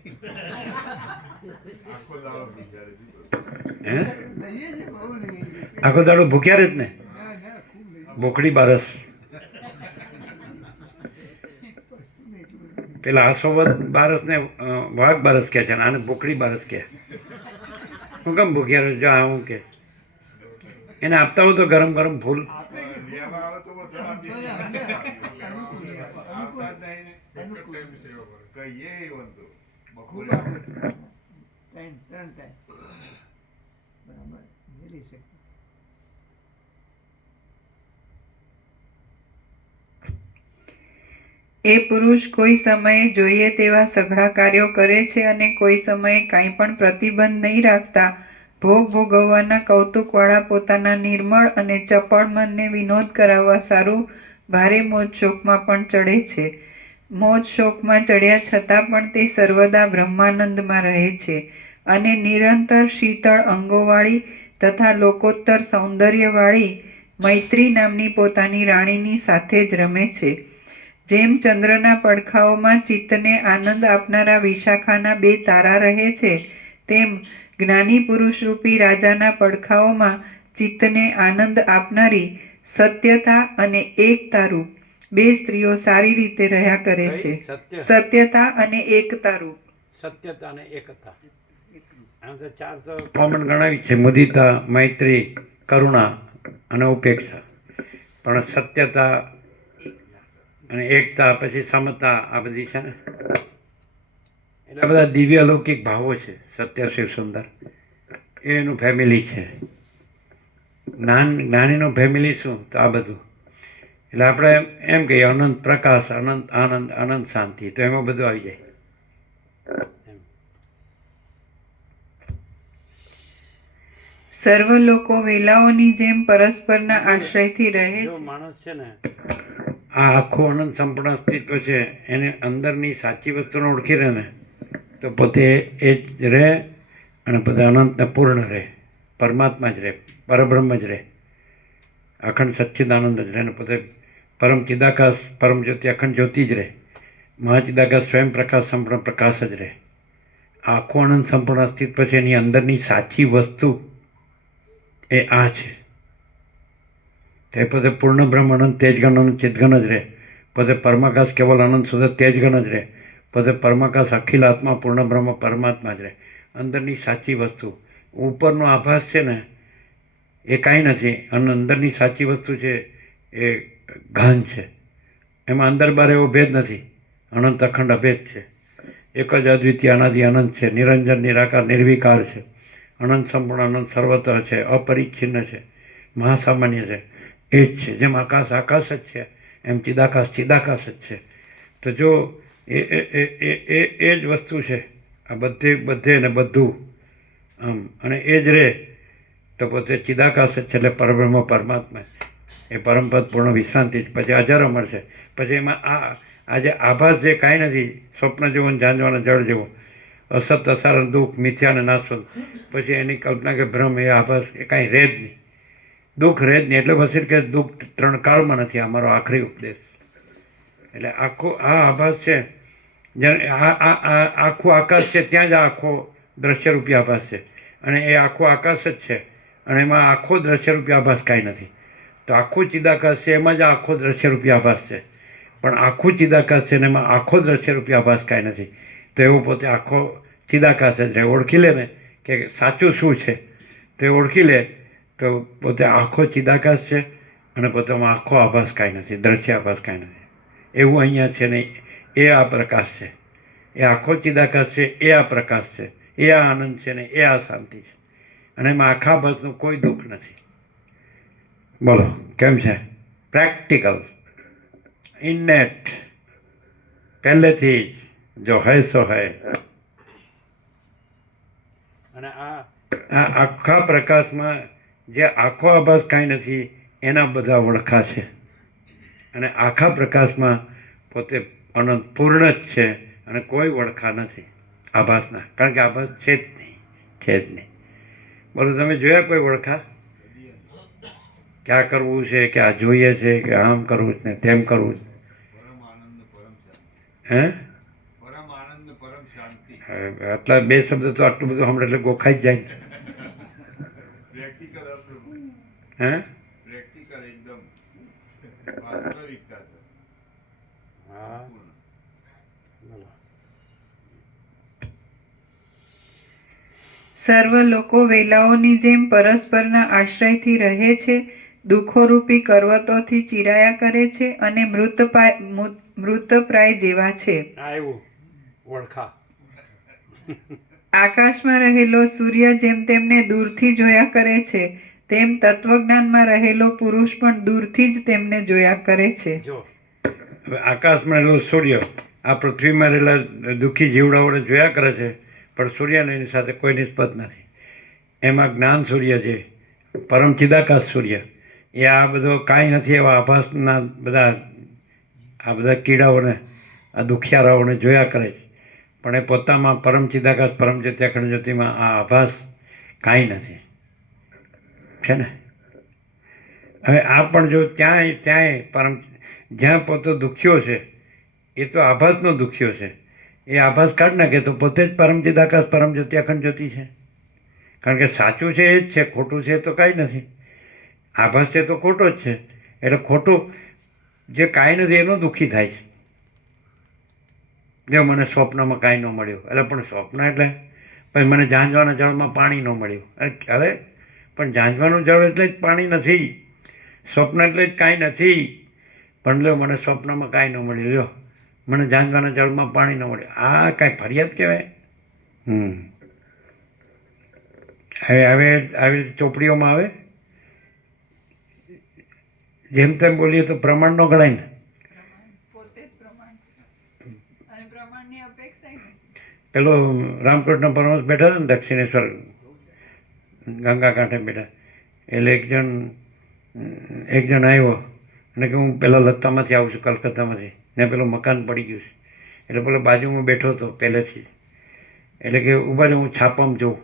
આખો દાડો વિચારે છે. હે લઈએ છીએ, બહુ લઈએ છીએ. આખો દાડો ભૂખ્યા રહે જ ને, ના ના, ખૂબ લઈએ. બોકડી બારસ. પેલા આસોવદ બારસને વાઘ બારસ કહે છે, અને આને બોકડી બારસ કહે. હું કેમ ભૂખ્યા રહ્યો? જો આ હું કે એને આપતા હોય તો ગરમ ગરમ ફૂલ. લેવા આવે તો બધો આપી દે. અનુકૂળ છે. આવતા જ નહીં ને. અનુકૂળ. કહીએ એવું તો ખૂબ બપોરે આવે. ત્રણ ટાઈમ બરાબર મેળવી શકે. એ પુરુષ કોઈ સમયે જોઈએ તેવા સઘળા કાર્યો કરે છે અને કોઈ સમયે કાંઈ પણ પ્રતિબંધ નહીં રાખતા ભોગ ભોગવવાના કૌતુકવાળા પોતાના નિર્મળ અને ચપળ મનને વિનોદ કરાવવા સારું ભારે મોજ શોકમાં પણ ચડે છે. મોજ શોકમાં ચડ્યા છતાં પણ તે સર્વદા બ્રહ્માનંદમાં રહે છે અને નિરંતર શીતળ અંગોવાળી તથા લોકોત્તર સૌંદર્યવાળી મૈત્રી નામની પોતાની રાણીની સાથે જ રમે છે. જેમ ચંદ્રના પડખાઓમાં ચિત્તને આનંદ આપનારા વિશાખાના 2 તારા રહે છે, તેમ જ્ઞાની પુરુષરૂપી રાજાના પડખાઓમાં ચિત્તને આનંદ આપનારી સત્યતા અને એકતારૂપ 2 સ્ત્રીઓ સારી રીતે રહ્યા કરે છે. સત્યતા અને એકતારૂપ. સત્યતા અને એકતા, આમ તો 4 તો કોમન ગણાવી છે: મુદિતા, મૈત્રી, કરુણા અને ઉપેક્ષા. પણ સત્યતા અને એકતા, પછી સમતા, આ બધી છે ને, એટલા બધા દિવ્ય અલૌકિક ભાવો છે. સત્ય શિવ સુંદર એનું ફેમિલી છે. જ્ઞાનીનું ફેમિલી શું? તો આ બધું. એટલે આપણે એમ કહીએ અનંત પ્રકાશ, અનંત આનંદ, અનંત શાંતિ, તો એમાં બધું આવી જાય. સર્વ લોકો વેલાઓની જેમ પરસ્પરના આશ્રયથી રહે જો છે. માણસ છે ને, આ આખું અનંત સંપૂર્ણ અસ્તિત્વ છે, એને અંદરની સાચી વસ્તુને ઓળખી રહે ને, તો પોતે એ જ રહે અને પોતે અનંતને પૂર્ણ રહે, પરમાત્મા જ રહે, પરબ્રહ્મ જ રહે, અખંડ સચ્ચિદાનંદ જ રહે, ને પોતે પરમ ચિદાકાશ, પરમ જ્યોતિ, અખંડ જ્યોતિ જ રહે, મહાચિદાકાશ, સ્વયં પ્રકાશ, સંપૂર્ણ પ્રકાશ જ રહે. આખું અનંત સંપૂર્ણ અસ્તિત્વ છે, એની અંદરની સાચી વસ્તુ એ આ છે. તે પોતે પૂર્ણ બ્રહ્મ અનંત તેજગણ અનંત ચિદગણ જ રહે, પોતે પરમાકાશ કેવલ અનંત શુદ્ધ તેજગણ જ રહે, પોતે પરમાકાશ અખિલ આત્મા પૂર્ણ બ્રહ્મ પરમાત્મા જ રહે. અંદરની સાચી વસ્તુ, ઉપરનો આભાસ છે ને એ કાંઈ નથી, અને અંદરની સાચી વસ્તુ છે એ ગાન છે. એમાં અંદર બાર એવો ભેદ નથી, અનંત અખંડ અભેદ છે. એક જ અદ્વિતીય અનાદિ અનંત છે, નિરંજન નિરાકાર નિર્વિકાર છે, અનંત સંપૂર્ણ અનંત સર્વત્ર છે, અપરિચ્છિન્ન છે, મહાસામાન્ય છે, એ જ છે. જેમ આકાશ આકાશ જ છે એમ ચિદાકાશ ચિદાકાશ જ છે. તો જો એ જ વસ્તુ છે આ બધે ને બધું આમ, અને એ જ રહે તો પોતે ચિદાકાશ જ છે, એટલે પરબ્રહ્મ પરમાત્મા છે. એ પરમપદ પૂર્ણ વિશ્રાંતિ છે, પછી અજર અમર છે. પછી એમાં આ જે આભાસ જે કાંઈ નથી, સ્વપ્ન જેવો ને ઝાંઝવાના જળ જેવો, અસત અસારણ દુઃખ મિથ્યા અને નાશવંત, પછી એની કલ્પના કે ભ્રમ એ આભાસ એ કાંઈ રહે જ નહીં, દુઃખ રહે જ નહીં. એટલે પછી કે દુઃખ 3 કાળમાં નથી, અમારો આખરી ઉપદેશ. એટલે આખો આ આભાસ છે, આખું આકાશ છે ત્યાં જ આખો દ્રશ્યરૂપી આભાસ છે, અને એ આખો આકાશ જ છે, અને એમાં આખો દ્રશ્યરૂપી આભાસ કાંઈ નથી. તો આખું ચિદાકાશ છે એમાં જ આખો દ્રશ્યરૂપી આભાસ છે, પણ આખું ચિદાકાશ છે ને એમાં આખો દ્રશ્યરૂપી આભાસ કાંઈ નથી. તો એવું પોતે આખો ચિદાકાશ જ રહે. ઓળખી લે ને કે સાચું શું છે, તો એ ઓળખી લે તો પોતે આખો ચિદાકાશ છે, અને પોતામાં આખો આભાસ કાંઈ નથી, દ્રશ્ય આભાસ કાંઈ નથી. એવું અહીંયા છે ને એ આ પ્રકાશ છે, એ આખો ચિદાકાશ છે, એ આ પ્રકાશ છે, એ આ આનંદ છે ને એ આ શાંતિ છે, અને એમાં આખા આભાસનું કોઈ દુઃખ નથી. બોલો કેમ છે? પ્રેક્ટિકલ, ઇનનેટ, પહેલેથી જ જો હૈ સો હૈ. અને આ આખા પ્રકાશમાં જે આખો આભાસ કાંઈ નથી એના બધા વળખા છે, અને આખા પ્રકાશમાં પોતે અનંત પૂર્ણ જ છે, અને કોઈ વળખા નથી આભાસના, કારણ કે આભાસ છે જ નહીં, છે જ નહીં. બોલો તમે જોયા કોઈ વળખા? કે આ કરવું છે, કે આ જોઈએ છે, કે આમ કરવું છે ને તેમ કરવું છે? પરમ આનંદ પરમ શાંતિ. હે? પરમ આનંદ પરમ શાંતિ. આટલા 2 શબ્દ તો આટલું બધું હમણાં એટલે ગોખાઈ જ જાય ને. Practical approve. હે? પ્રેક્ટિકલ એકદમ વાસ્તવિકતા છે. હા. સર્વ લોકો વેલાઓની જેમ પરસ્પરના આશ્રયથી રહે છે, દુઃખોરૂપી કરવતોથી ચીરાયા કરે છે, અને મૃતપ્રાય જેવા છે. આવ્યું વળખા. આકાશમાં રહેલો સૂર્ય જેમ તેમને દૂરથી જોયા કરે છે, તેમ તત્વજ્ઞાનમાં રહેલો પુરુષ પણ દૂરથી જ તેમને જોયા કરે છે. જો હવે આકાશમાં રહેલો સૂર્ય આ પૃથ્વીમાં રહેલા દુઃખી જીવડાઓને જોયા કરે છે, પણ સૂર્યને એની સાથે કોઈ નિસ્બત નથી. એમાં જ્ઞાન સૂર્ય છે, પરમ ચિદાકાશ સૂર્ય, એ આ બધો કાંઈ નથી એવા આભાસના બધા કીડાઓને, આ દુખિયારાઓને જોયા કરે છે, પણ એ પોતામાં પરમ ચિદાકાશ પરમ જ્યોતિ અખંડ જ્યોતિમાં આ આભાસ કાંઈ નથી, છે ને. હવે આ પણ જો ત્યાંય પરમ જ્યાં પોતે દુખ્યો છે એ તો આભાસનો દુખ્યો છે, એ આભાસ કાઢ નાખે તો પોતે જ પરમ ચિદાકાશ પરમ જ્યોતિ અખંડ જ્યોતિ છે. કારણ કે સાચું છે એ જ છે, ખોટું છે તો કાંઈ નથી. આભાસ છે તો ખોટો જ છે, એટલે ખોટું જે કાંઈ નથી એનો દુઃખી થાય છે. જો મને સ્વપ્નમાં કાંઈ ન મળ્યું, એટલે પણ સ્વપ્ન એટલે પછી મને ઝાંઝવાના જળમાં પાણી ન મળ્યું, હવે પણ ઝાંઝવાનું જળ એટલે જ પાણી નથી, સ્વપ્ન એટલે જ કાંઈ નથી. પણ લો મને સ્વપ્નમાં કાંઈ ન મળ્યું, લો મને ઝાંઝવાના જળમાં પાણી ન મળ્યું, આ કાંઈ ફરિયાદ કહેવાય? હવે આવી રીતે ચોપડીઓમાં આવે, જેમ તેમ બોલીએ તો પ્રમાણ ન ગણાય ને. પેલો રામકૃષ્ણ પરમહંસ બેઠા હતા ને દક્ષિણેશ્વર ગંગા કાંઠે બેઠા, એટલે એક જણ આવ્યો અને કે હું પેલા લત્તામાંથી આવું છું કલકત્તામાંથી, ને પેલું મકાન પડી ગયું છે, એટલે પેલો બાજુમાં બેઠો હતો પહેલેથી, એટલે કે ઊભા રહે હું છાપામાં જોઉં.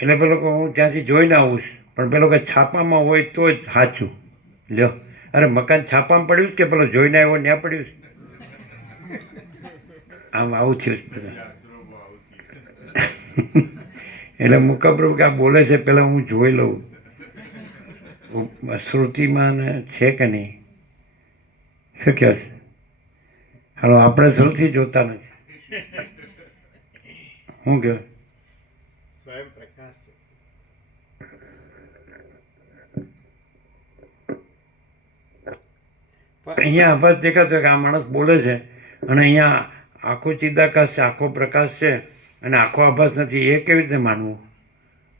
એટલે પેલો કે હું ત્યાંથી જોઈને આવું છું, પણ પેલો કે છાપામાં હોય તો જ સાચું. લ્યો, અરે મકાન છાપામાં પડ્યું કે પેલો જોઈને આવ્યો ત્યાં પડ્યું છે? આમ આવું થયું બધા. એટલે મુકાપ્રભુ કે આ બોલે છે પેલા હું જોઈ લઉં શ્રુતિમાં ને છે કે નહીં, શું કહે છે? હાલો આપણે શ્રુતિ જોતા નથી, શું કહે? સ્વયં પ્રકાશ છે. પણ અહીંયા આભાસ દેખાતો કે આ માણસ બોલે છે, અને અહીંયા આખો ચિદાકાશ છે, આખો પ્રકાશ છે, અને આખો આભાસ નથી એ કેવી રીતે માનવું?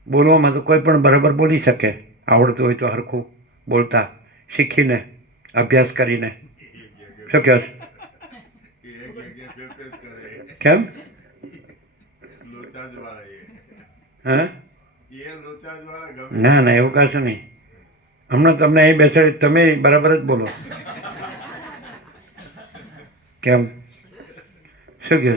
બોલવામાં તો કોઈ પણ બરાબર બોલી શકે, આવડતું હોય તો હરખું બોલતા શીખીને અભ્યાસ કરીને. શું કહો છો? એ જગ્યા ફેર ફેર કરે કેમ? લોચા જ વાળા હા, એ લોચા જ વાળા ગમે ના ના એવું કહેશો નહીં. હમણાં તમને અહીં બેસાડી તમે બરાબર જ બોલો. કેમ? શું કહે?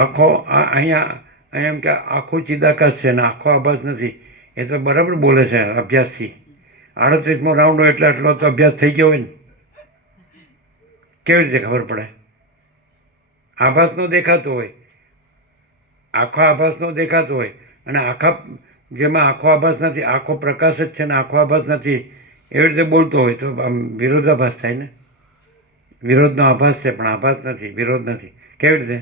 આખો અહીંયા એમ કે આખું ચિદાકાશ છે ને આખો આભાસ નથી, એ તો બરાબર બોલે છે અભ્યાસથી. 38મો રાઉન્ડ હોય એટલે આટલો તો અભ્યાસ થઈ ગયો હોય ને. કેવી રીતે ખબર પડે? આભાસનો દેખાતો હોય, આખો આભાસનો દેખાતો હોય અને આખા જેમાં આખો આભાસ નથી, આખો પ્રકાશ જ છે ને આખો આભાસ નથી, એવી રીતે બોલતો હોય તો આમ વિરોધાભાસ થાય ને. વિરોધનો આભાસ છે પણ આભાસ નથી, વિરોધ નથી. કેવી રીતે?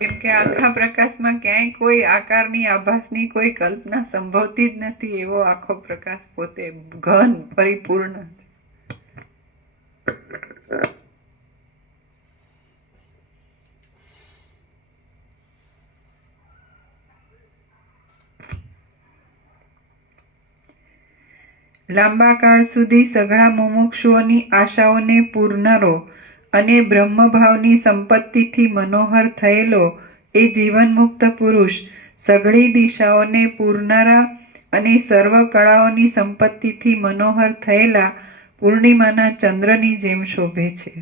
કેમ કે આખા પ્રકાશમાં ક્યાંય કોઈ આકારની આભાસની કોઈ કલ્પના સંભવતી જ નથી. એવો આખો પ્રકાશ પોતે ઘન પરિપૂર્ણ છે. લાંબા કાળ સુધી સઘળા મુમુક્ષુઓની આશાઓને પૂરનારો અને બ્રહ્મભાવની સંપત્તિથી મનોહર થયેલો એ જીવનમુક્ત પુરુષ સઘળી દિશાઓને પૂરનારા અને સર્વ કળાઓની સંપત્તિથી મનોહર થયેલા પૂર્ણિમાના ચંદ્રની જેમ શોભે છે.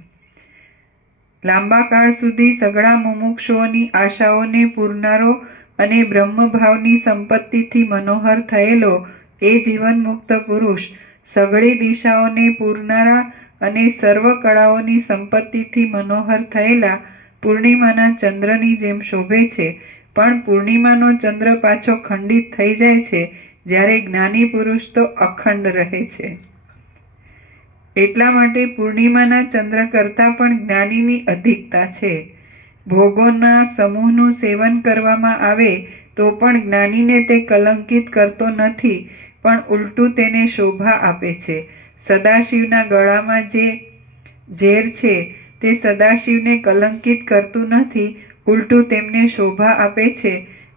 લાંબા કાળ સુધી સઘળા મુમુક્ષુઓની આશાઓને પૂરનારો અને બ્રહ્મભાવની સંપત્તિથી મનોહર થયેલો એ જીવનમુક્ત પુરુષ સઘળી દિશાઓને પૂરનારા અને સર્વ કળાઓની સંપત્તિથી મનોહર થયેલા પૂર્ણિમાના ચંદ્રની જેમ શોભે છે. પણ પૂર્ણિમાનો ચંદ્ર પાછો ખંડિત થઈ જાય છે, જ્યારે જ્ઞાની પુરુષ તો અખંડ રહે છે. એટલા માટે પૂર્ણિમાના ચંદ્ર કરતાં પણ જ્ઞાનીની અધિકતા છે. ભોગોના સમૂહનું સેવન કરવામાં આવે તો પણ જ્ઞાનીને તે કલંકિત કરતો નથી, પણ ઉલટું તેને શોભા આપે છે. સદાશિવના ગળામાં જે ઝેર છે તે સદાશિવને કલંકિત કરતું નથી, ઉલટું તેમને શોભા આપે છે.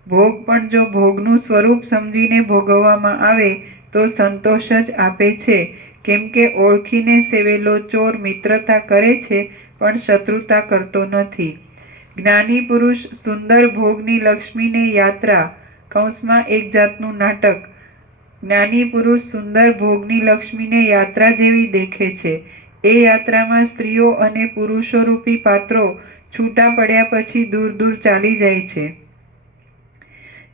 ભોગ પણ જો ભોગનું સ્વરૂપ સમજીને ભોગવવામાં આવે તો સંતોષ જ આપે છે. કેમ કે ઓળખીને સેવેલો ચોર મિત્રતા કરે છે પણ શત્રુતા કરતો નથી. જ્ઞાની પુરુષ સુંદર ભોગની લક્ષ્મીને યાત્રા કૌંસમાં એક જાતનું નાટક. જ્ઞાની પુરુષ સુંદર ભોગની લક્ષ્મીને યાત્રા જેવી દેખે છે. એ યાત્રામાં સ્ત્રીઓ અને પુરુષો રૂપી પાત્રો છૂટા પડ્યા પછી દૂર દૂર ચાલી જાય છે.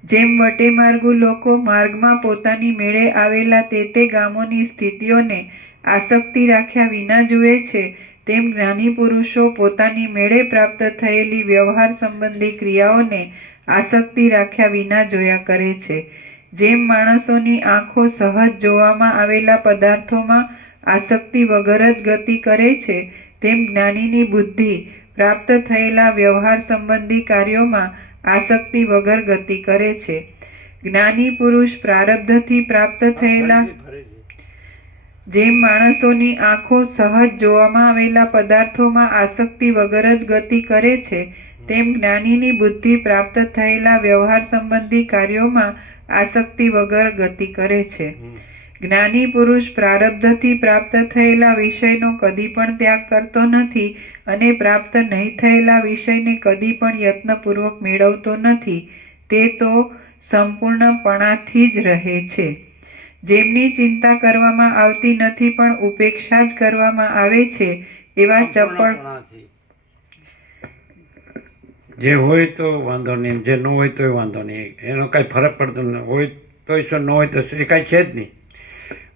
જેમ વટેમાર્ગુ લોકો માર્ગમાં પોતાની મેળે આવેલા તે ગામોની સ્થિતિઓને આસક્તિ રાખ્યા વિના જુએ છે, તેમ જ્ઞાની પુરુષો પોતાની મેળે પ્રાપ્ત થયેલી વ્યવહાર સંબંધી ક્રિયાઓને આસક્તિ રાખ્યા વિના જોયા કરે છે. જેમ માણસોની આંખો સહજ જોવામાં આવેલા પદાર્થોમાં આસક્તિ વગર જ ગતિ કરે છે, તેમ જ્ઞાનીની બુદ્ધિ પ્રાપ્ત થયેલા વ્યવહાર સંબંધી કાર્યોમાં આસક્તિ વગર ગતિ કરે છે. જ્ઞાની પુરુષ પ્રારબ્ધથી પ્રાપ્ત થયેલા જેમ માણસોની આંખો સહજ જોવામાં આવેલા પદાર્થોમાં આસક્તિ વગર જ ગતિ કરે છે, તેમ જ્ઞાનીની બુદ્ધિ પ્રાપ્ત થયેલા વ્યવહાર સંબંધી કાર્યોમાં આસક્તિ વગર ગતિ કરે છે. જ્ઞાની પુરુષ પ્રારબ્ધથી પ્રાપ્ત થયેલા વિષયનો કદી પણ ત્યાગ કરતો નથી અને પ્રાપ્ત નહીં થયેલા વિષયને કદી પણ યત્નપૂર્વક મેળવતો નથી. તે તો સંપૂર્ણપણાથી જ રહે છે. જેમની ચિંતા કરવામાં આવતી નથી પણ ઉપેક્ષા જ કરવામાં આવે છે, એવા ચપળ જે હોય તો વાંધો નહીં, જે ન હોય તોય વાંધો નહીં, એનો કાંઈ ફરક પડતો નહીં. હોય તોય શું, ન હોય તો શું, એ કાંઈ છે જ નહીં.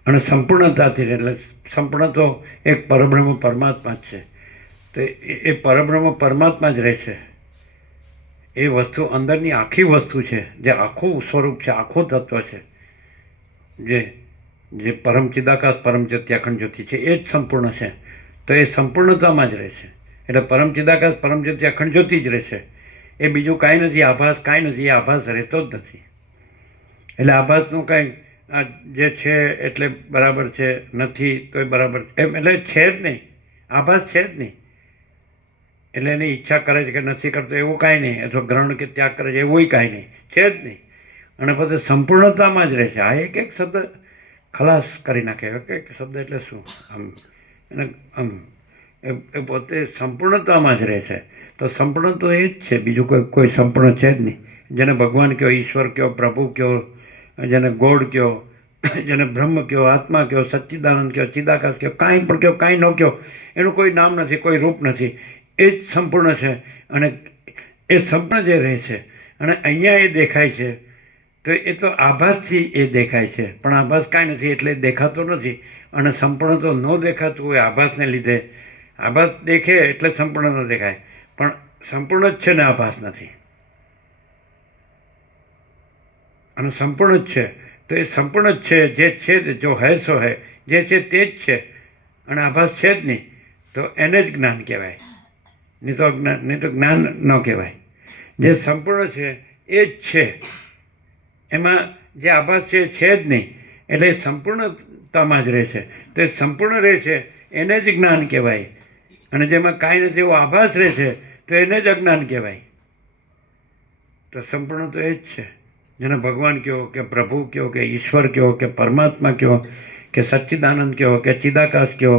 અને સંપૂર્ણતાથી, એટલે સંપૂર્ણ તો એક પરબ્રહ્મ પરમાત્મા જ છે. તો એ પરબ્રહ્મ પરમાત્મા જ રહે છે. એ વસ્તુ અંદરની આખી વસ્તુ છે, જે આખું સ્વરૂપ છે, આખું તત્વ છે, જે પરમ ચિદાકાશ પરમ જ્યોતિ અખંડ જ્યોતિ છે, એ જ સંપૂર્ણ છે. તો એ સંપૂર્ણતામાં જ રહે છે. એટલે પરમ ચિદાકાશ પરમ જ્યોતિ અખંડ જ્યોતિ જ રહે છે. એ બીજું કાંઈ નથી, આભાસ કાંઈ નથી, એ આભાસ રહેતો જ નથી. એટલે આભાસનું કાંઈ જે છે એટલે બરાબર છે, નથી તો એ બરાબર એમ એટલે છે જ નહીં. આભાસ છે જ નહીં. એટલે એની ઈચ્છા કરે છે કે નથી કરતો એવું કાંઈ નહીં, અથવા ગ્રહણ કે ત્યાગ કરે છે એવું કાંઈ નહીં, છે જ નહીં. અને પછી સંપૂર્ણતામાં જ રહે છે. આ એક શબ્દ ખલાસ કરી નાખે. એક શબ્દ એટલે શું, આમ એને આમ એ પોતે સંપૂર્ણતામાં જ રહે છે. તો સંપૂર્ણ તો એ જ છે, બીજું કોઈ સંપૂર્ણ છે જ નહીં. જેને ભગવાન કહો, ઈશ્વર કહો, પ્રભુ કહો, જેને ગોડ કહો, જેને બ્રહ્મ કહો, આત્મા કહો, સચ્ચિદાનંદ કહો, ચિદાકાશ કહો, કાંઈ પણ કહો, કાંઈ ન કહો, એનું કોઈ નામ નથી, કોઈ રૂપ નથી. એ જ સંપૂર્ણ છે. અને એ સંપૂર્ણ જે રહે છે અને અહીંયા એ દેખાય છે, તો એ તો આભાસથી એ દેખાય છે. પણ આભાસ કાંઈ નથી એટલે દેખાતો નથી. અને સંપૂર્ણ તો ન દેખાતું હોય આભાસને લીધે. આભાસ દેખે એટલે સંપૂર્ણ ન દેખાય, પણ સંપૂર્ણ જ છે ને આભાસ નથી. અને સંપૂર્ણ જ છે તો એ સંપૂર્ણ જ છે. જે છે તે જો હૈ સો હૈ, જે છે તે જ છે. અને આભાસ છે જ નહીં તો એને જ જ્ઞાન કહેવાય, નહીં તો જ્ઞાન ન કહેવાય. જે સંપૂર્ણ છે એ જ છે, એમાં જે આભાસ છે એ છે જ નહીં. એટલે સંપૂર્ણતામાં જ રહે છે. તો એ સંપૂર્ણ રહે છે એને જ જ્ઞાન કહેવાય. અને જેમાં કાંઈ નથી એવો આભાસ રહે છે તો એને જ અજ્ઞાન કહેવાય. તો સંપૂર્ણ તો એ જ છે. જેને ભગવાન કહો કે પ્રભુ કહો કે ઈશ્વર કહો કે પરમાત્મા કહો કે સચ્ચિદાનંદ કહો કે ચિદાકાશ કહો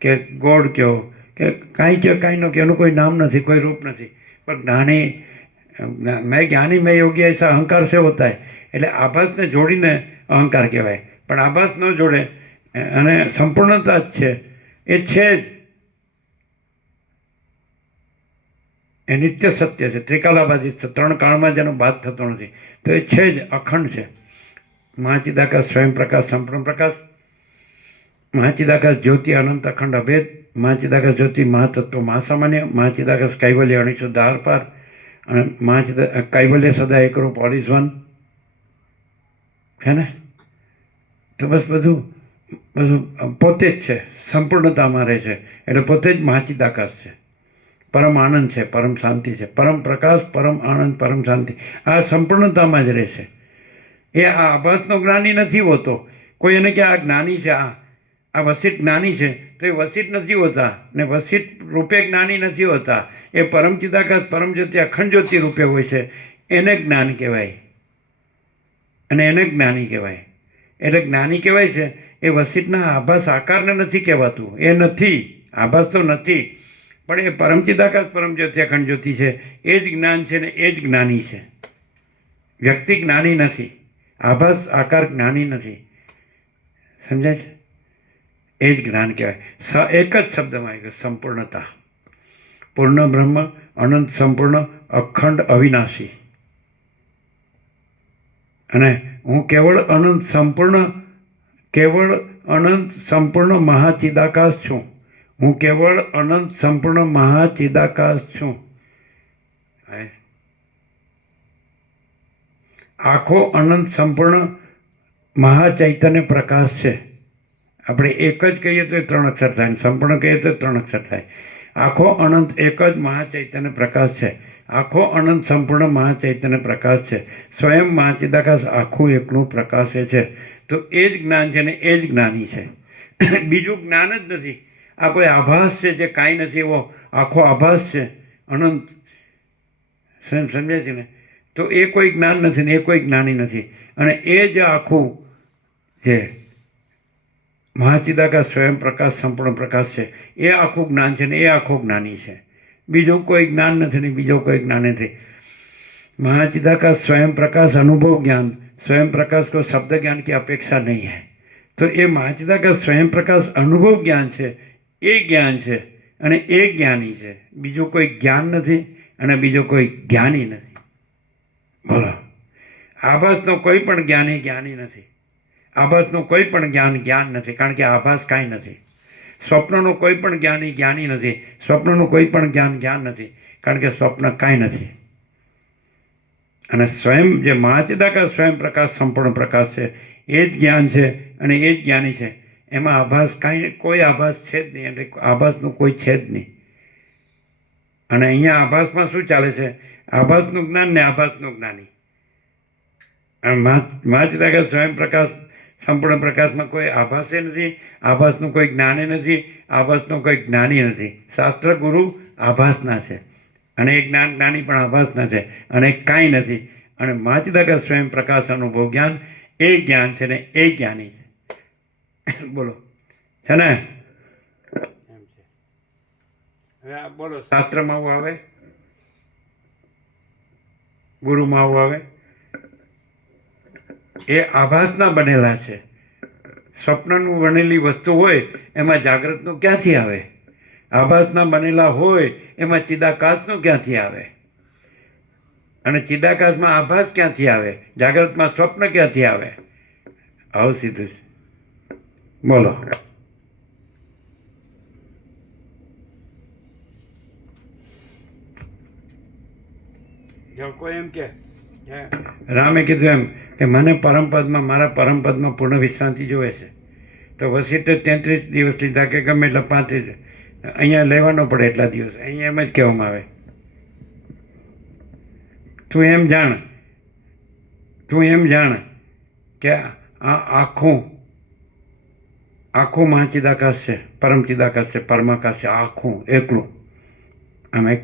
કે ગોડ કહો કે કાંઈ કહો, કાંઈ ન કહો, એનું કોઈ નામ નથી, કોઈ રૂપ નથી. પણ જ્ઞાની મેં યોગી એસા અહંકાર સે હોતા હૈ. એટલે આભાસને જોડીને અહંકાર કહેવાય. પણ આભાસ ન જોડે અને સંપૂર્ણતા જ છે, એ છે જ. એ નિત્ય સત્ય છે, ત્રિકાલાબાધિત છે, ત્રણ કાળમાં જેનો બાદ થતો નથી. તો એ છે જ, અખંડ છે. મહાચિદાકાશ સ્વયં પ્રકાશ સંપૂર્ણ પ્રકાશ, મહાચિદાકાશ જ્યોતિ અનંત અખંડ અભેદ, મહાચિદાકાશ જ્યોતિ મહાતત્વ મહાસામાન્ય, મહાચિદાકાશ કૈવલ્ય અણિશુદ્ધ આરપાર, અને કૈવલ્ય સદા એકરૂપ ઓલ ઇઝ વન છે ને. તો બસ બધું પોતે જ છે, સંપૂર્ણતામાં રહે છે. એટલે પોતે જ મહાચિદાકાશ છે, પરમ આનંદ છે, પરમ શાંતિ છે, પરમ પ્રકાશ, પરમ આનંદ, પરમ શાંતિ. આ સંપૂર્ણતામાં જ રહે છે. એ આ આભાસનો જ્ઞાની નથી હોતો. કોઈ એને કે આ જ્ઞાની છે, આ વસિત જ્ઞાની છે, તો એ વસિત નથી હોતા ને વસિત રૂપે જ્ઞાની નથી હોતા. એ પરમ ચિદાકાશ પરમ જ્યોતિ અખંડ જ્યોતિ રૂપે હોય છે. એને જ્ઞાન કહેવાય અને એને જ્ઞાની કહેવાય. એટલે જ્ઞાની કહેવાય છે એ વસિતના આભાસ આકારને નથી કહેવાતું. એ નથી, આભાસ તો નથી, પણ એ પરમ ચિદાકાશ પરમ જ્યોતિ અખંડ જ્યોતિ છે. એ જ જ્ઞાન છે ને એ જ જ્ઞાની છે. વ્યક્તિ જ્ઞાની નથી, આભાસ આકાર જ્ઞાની નથી. સમજાય છે? એ જ જ્ઞાન કહેવાય. એક જ શબ્દમાં આવી ગયો, સંપૂર્ણતા. પૂર્ણ બ્રહ્મ, અનંત સંપૂર્ણ અખંડ અવિનાશી. અને હું કેવળ અનંત સંપૂર્ણ મહાચિદાકાશ છું. હું કેવળ અનંત સંપૂર્ણ મહાચિદાકાશ છું. આખો અનંત સંપૂર્ણ મહાચૈતન્ય પ્રકાશ છે. આપણે એક જ કહીએ તો 3 અક્ષર થાય, સંપૂર્ણ કહીએ તો 3 અક્ષર થાય. આખો અનંત એક જ મહાચૈતન્ય પ્રકાશ છે. આખો અનંત સંપૂર્ણ મહાચૈતન્ય પ્રકાશ છે. સ્વયં મહાચિદાકાશ આખું એકનું પ્રકાશે છે. તો એ જ જ્ઞાન છે ને એ જ જ્ઞાની છે. બીજું જ્ઞાન જ નથી. આ કોઈ આભાસ છે જે કાંઈ નથી એવો આખો આભાસ છે, અનંત. સમજે છે ને? તો એ કોઈ જ્ઞાન નથી ને એ કોઈ જ્ઞાની નથી. અને એ જ આખું જે મહાચિદાકાશ સ્વયં પ્રકાશ સંપૂર્ણ પ્રકાશ છે, એ આખું જ્ઞાન છે ને એ આખો જ્ઞાની છે. બીજું કોઈ જ્ઞાન નથી ને બીજો કોઈ જ્ઞાન નથી. મહાચિદાકાશ स्वयं प्रकाश अनुभव ज्ञान, स्वयं प्रकाश को शब्द ज्ञान की अपेक्षा नहीं है. तो ये महाचिदाकाश स्वयं प्रकाश अनुभव ज्ञान છે, એ જ્ઞાન છે અને એ જ્ઞાની છે. બીજું કોઈ જ્ઞાન નથી અને બીજો કોઈ જ્ઞાની નથી. બોલો, આભાસનો કોઈ પણ જ્ઞાની જ્ઞાની નથી. આભાસનું કોઈ પણ જ્ઞાન નથી, કારણ કે આભાસ કાંઈ નથી. સ્વપ્નનો કોઈ પણ જ્ઞાની જ્ઞાની નથી. સ્વપ્નનું કોઈ પણ જ્ઞાન નથી, કારણ કે સ્વપ્ન કાંઈ નથી. અને સ્વયં જે મહાચિદાકાશ સ્વયં પ્રકાશ સંપૂર્ણ પ્રકાશ છે, એ જ જ્ઞાન છે અને એ જ જ્ઞાની છે. એમાં આભાસ કાંઈ, કોઈ આભાસ છે જ નહીં. એટલે આભાસનું કોઈ છે જ નહીં. અને અહીંયા આભાસમાં શું ચાલે છે? આભાસનું જ્ઞાન ને આભાસનું જ્ઞાની. મહાચિદાકાશ સ્વયં પ્રકાશ સંપૂર્ણ પ્રકાશમાં કોઈ આભાસે નથી, આભાસનું કોઈ જ્ઞાને નથી, આભાસનું કોઈ જ્ઞાની નથી. શાસ્ત્ર ગુરુ આભાસના છે, અને એક જ્ઞાન જ્ઞાની પણ આભાસના છે, અને એક કાંઈ નથી. અને માચિદાકા સ્વયં પ્રકાશ અનુભવ જ્ઞાન એ જ્ઞાન છે ને એ જ્ઞાની છે. બોલો છે ને એમ છે. હવે આ બોલો, શાસ્ત્રમાં આવું આવે, ગુરુમાં આવું આવે. એ આભાસના બનેલા છે. સ્વપ્નનું બનેલી વસ્તુ હોય એમાં જાગ્રતનું ક્યાંથી આવે? આભાસના બનેલા હોય એમાં ચિદાકાશનું ક્યાંથી આવે? અને ચિદાકાશમાં આભાસ ક્યાંથી આવે? જાગ્રતમાં સ્વપ્ન ક્યાંથી આવે? આવું સીધું છે. બોલો. જો કોઈ એમ કે રામે કીધું એમ કે મને પરમપદમાં, મારા પરમપદમાં પૂર્ણ વિશ્રાંતિ જોવે છે, તો વસિષ્ઠે 33 દિવસ લીધા કે ગમે એટલા 35, અહીંયા લેવાનો પડે એટલા દિવસ. અહીંયા એમ જ કહેવામાં આવે, તું એમ જાણ કે આ આખું મહાચિદાકાશ છે, પરમચિદાકાશ છે, પરમાકાશ છે, આખું એકલું આમ એક